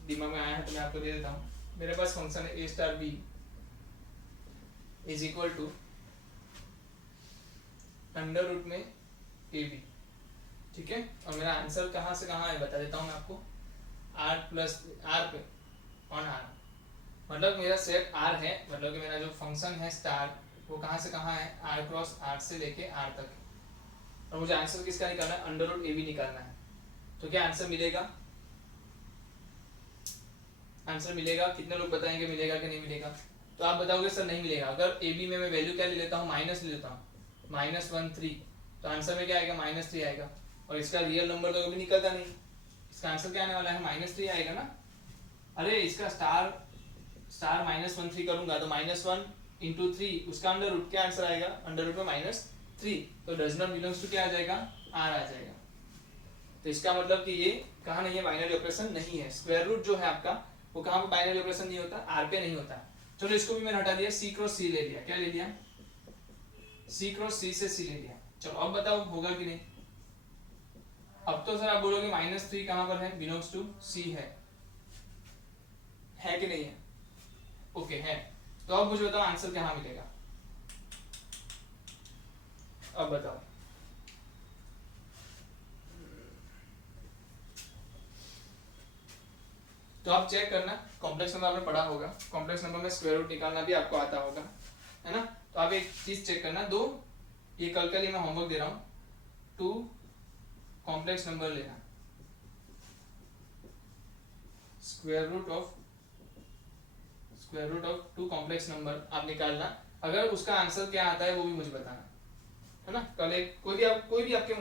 दिमाग में आया है तो मैं आपको दे देता हूँ। मेरे पास फंक्शन है A star B is equal to under root में ए बी, ठीक है। और मेरा आंसर कहाँ से कहाँ है बता देता हूँ मैं आपको, आर प्लस आर पे ऑन आर, मतलब मेरा सेट आर है, मतलब कि मेरा जो फंक्शन है स्टार वो कहाँ से कहाँ है, आर क्रॉस आर से लेके आर तक है। और मुझे आंसर किसका निकालना है? अंडर रूट ए बी निकालना है। तो क्या आंसर मिलेगा? आंसर मिलेगा, कितने लोग बताएंगे मिलेगा कि नहीं मिलेगा? तो आप बताओगे सर नहीं मिलेगा। अगर ए बी में मैं वैल्यू क्या ले लेता हूँ, माइनस ले लेता हूँ, -1 3, तो आंसर में क्या आएगा? -3 आएगा। और इसका रियल नंबर तो कभी निकलता नहीं, इसका आंसर क्या आने वाला है? -3 आएगा ना। अरे इसका स्टार -1 3 करूंगा तो -1 × 3 उसका अंडर रूट, क्या आंसर आएगा? अंडर रूट में -3, तो डज नॉट बिलोंग्स टू क्या आ जाएगा? आर आ जाएगा। तो इसका मतलब कि ये कहाँ नहीं है, बाइनरी ऑपरेशन नहीं है। स्क्वायर रूट जो है आपका वो कहाँ पे बाइनरी ऑपरेशन नहीं होता? आर पे नहीं होता। चलो इसको भी मैंने हटा दिया, सी क्रॉस सी ले लिया। क्या ले लिया? सी क्रॉस सी से सी ले लिया। चलो अब बताओ होगा कि नहीं। अब तो सर आप बोलोगे -3 कहाँ पर है? बिलोंग्स टू सी है कि नहीं है? ओके है। तो अब मुझे बताओ आंसर कहाँ मिलेगा, अब बताओ। तो आप चेक करना, कॉम्प्लेक्स नंबर आपने पढ़ा होगा, कॉम्प्लेक्स नंबर में स्क्वायर रूट निकालना भी आपको आता होगा, है ना। तो आप एक चीज चेक करना, दो ये कल के लिए मैं होमवर्क दे रहा हूँ, 2 कॉम्प्लेक्स नंबर लेना, square root of 2 complex number आप निकालना। अगर उसका आंसर क्या आता है वो भी मुझे बताना, है ना। कल एक कोई भी आपके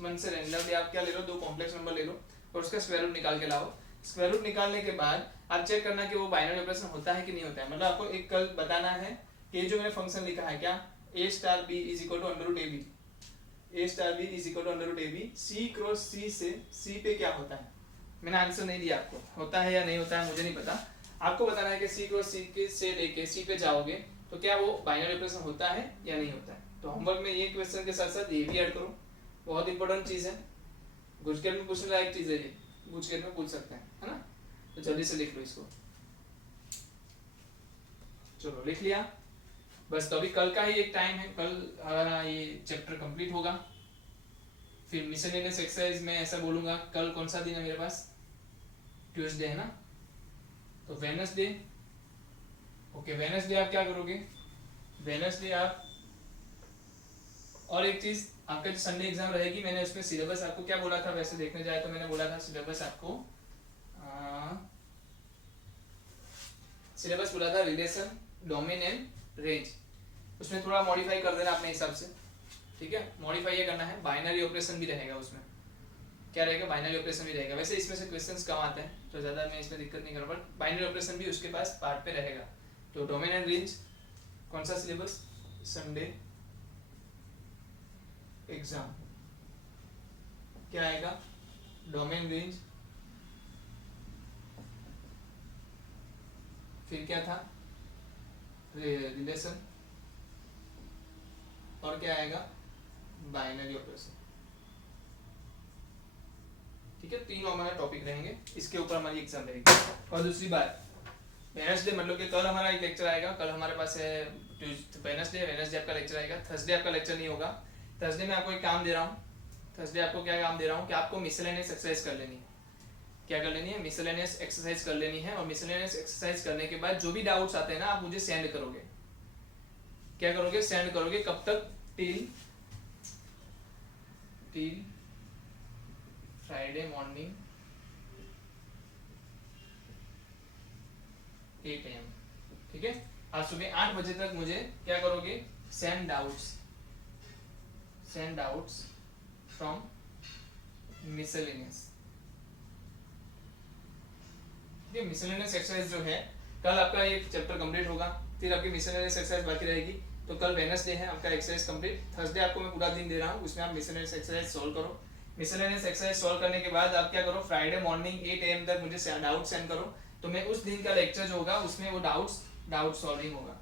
मन से रैंडमली आप क्या ले लो, 2 कॉम्प्लेक्स नंबर ले लो और उसका स्क्वायर रूट निकाल के लाओ। स्क्वायर रूट निकालने के बाद आप चेक करना कि वो बाइनरी ऑपरेशन होता है कि नहीं होता है। मतलब आपको एक कल बताना है कि जो मैंने फंक्शन लिखा है क्या, a star b is equal to under root A B, a star b is equal to under root A B, c cross c से c पे क्या होता है। मैंने आंसर नहीं दिया आपको, होता है या नहीं होता है मुझे नहीं पता, आपको बताना है कि c क्रॉस c से लेके c पे जाओगे तो क्या वो बाइनरी ऑपरेशन होता है या नहीं होता है। तो होमवर्क में ये क्वेश्चन के साथ साथ ये भी ऐड करो, बहुत इंपॉर्टेंट चीज है, गुजकेट में पूछने लायक चीज है ये, गुजकेट में पूछ सकते हैं, है ना। तो जल्दी से लिख लो इसको। चलो लिख लिया। बस तो अभी कल का ही एक टाइम है, कल हमारा ये चैप्टर कंप्लीट होगा। फिर मिसलेनियस एक्सरसाइज में ऐसा बोलूंगा, कल कौन सा दिन है मेरे पास, ट्यूसडे है ना, तो वेडनेसडे। ओके, वेडनेसडे आप क्या करोगे, वेडनेसडे आप, और एक चीज, आपका जो संडे एग्जाम रहेगी, मैंने उसमें सिलेबस आपको क्या बोला था, वैसे देखने जाए तो मैंने बोला था सिलेबस आपको, सिलेबस बोला था रिलेशन, डोमेन एंड रेंज। उसमें थोड़ा मॉडिफाई कर देना अपने हिसाब से, ठीक है। मॉडिफाई ये करना है, बाइनरी ऑपरेशन भी रहेगा उसमें, क्या रहेगा, बाइनरी ऑपरेशन भी रहेगा। वैसे इसमें से क्वेश्चंस कम आते हैं तो ज़्यादा मैं इसमें दिक्कत नहीं कर रहा, बट बाइनरी ऑपरेशन भी उसके पास पार्ट पे रहेगा। तो डोमेन एंड रेंज, कौन सा सिलेबस, संडे एग्जाम क्या आएगा, डोमेन रेंज, फिर क्या था, रिलेशन, और क्या आएगा, बाइनरी ऑपरेशन। ठीक है, तीनों हमारे टॉपिक रहेंगे, इसके ऊपर हमारी एग्जाम रहेगी। और दूसरी बात, वेडनेसडे मतलब कि कल हमारा एक लेक्चर आएगा, कल हमारे पास है वेडनेसडे, वेडनेसडे आपका लेक्चर आएगा, थर्सडे आपका लेक्चर नहीं होगा। थर्सडे में आपको एक काम दे रहा हूँ, थर्सडे आपको क्या काम दे रहा हूँ कि आपको मिसलेनियस एक्सरसाइज कर लेनी है। क्या कर लेनी है, मिसलेनियस एक्सरसाइज कर लेनी है। और मिसलेनियस एक्सरसाइज करने के बाद जो भी डाउट्स आते हैं ना, आप मुझे सेंड करोगे। क्या करोगे, सेंड करोगे, कब तक, टिल फ्राइडे मॉर्निंग 8 AM, ठीक है। आज सुबह 8 बजे तक मुझे क्या करोगे, सेंड डाउट्स फ्रॉम मिसलेनियस। ठीक है, मिसलेनियस एक्सरसाइज जो है, कल आपका ये चैप्टर कंप्लीट होगा, फिर आपकी मिसलेनियस एक्सरसाइज बाकी रहेगी। तो कल वेडनेसडे है, आपका एक्सरसाइज कंप्लीट। थर्सडे आपको मैं पूरा दिन दे रहा हूँ, उसमें आप मिसलेनियस एक्सरसाइज सोल्व करो। मिसलेनियस एक्सरसाइज सोल्व करने के बाद आप क्या करो, फ्राइडे मॉर्निंग 8 AM तक मुझे डाउट सेंड करो। तो मैं उस दिन का लेक्चर जो होगा उसमें वो डाउट सॉल्विंग होगा।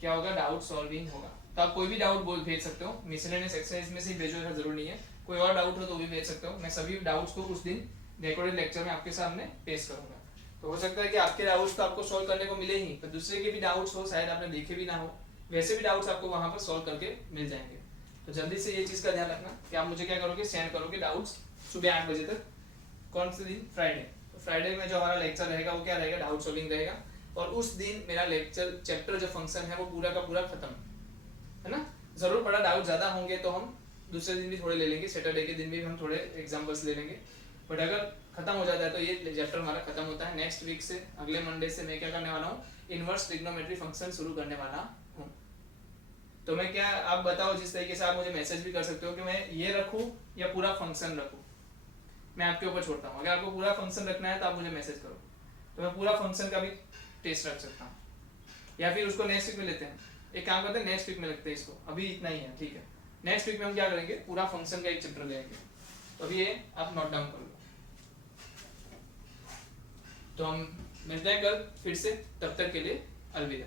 क्या होगा, डाउट सॉल्विंग होगा। तो आप कोई भी डाउट भेज सकते हो, मिसलेनियस एक्सरसाइज में से भेजो, ऐसा जरूरी नहीं है। कोई और डाउट हो तो भी भेज सकते हो, मैं सभी डाउट्स को उस दिन रिकॉर्डेड लेक्चर में आपके सामने पेश करूंगा। तो हो सकता है कि आपके डाउट्स तो आपको सॉल्व करने को मिले ही, पर दूसरे के भी डाउट्स हो, शायद आपने देखे भी ना हो, वैसे भी डाउट्स आपको वहां पर सॉल्व करके मिल जाएंगे। तो जल्दी से ये चीज का ध्यान रखना कि आप मुझे क्या करोगे, सेंड करोगे डाउट्स सुबह 8 बजे तक। कौन से दिन, फ्राइडे। तो फ्राइडे में जो हमारा लेक्चर रहेगा वो क्या रहेगा, डाउट सॉल्विंग रहेगा। और उस दिन मेरा लेक्चर चैप्टर जो फंक्शन है वो पूरा का पूरा खत्म है ना। जरूर पड़ा डाउट ज्यादा होंगे तो हम दूसरे दिन भी थोड़े ले लेंगे, सैटरडे के दिन भी हम थोड़े एग्जाम्पल्स ले लेंगे, बट अगर खत्म हो जाता है तो ये चैप्टर हमारा खत्म होता है। नेक्स्ट वीक से, अगले मंडे से मैं क्या करने वाला हूँ, इनवर्स ट्रिग्नोमेट्री फंक्शन शुरू करने वाला हूँ। तो मैं क्या, आप बताओ, जिस तरीके से आप मुझे मैसेज भी कर सकते हो कि मैं ये रखूँ या पूरा फंक्शन रखूँ, मैं आपके ऊपर छोड़ता हूँ। अगर आपको पूरा फंक्शन रखना है तो आप मुझे मैसेज करो, तो मैं पूरा फंक्शन का भी टेस्ट रख सकता हूँ, या फिर उसको नेक्स्ट वीक में लेते हैं। एक काम करते हैं, नेक्स्ट वीक में लगते हैं इसको, अभी इतना ही है, ठीक है। नेक्स्ट वीक में हम क्या करेंगे, पूरा फंक्शन का एक चैप्टर लेंगे। तो अभी ये आप नोट डाउन कर लो। तो हम मिलते हैं कल फिर से, तब तक के लिए अलविदा।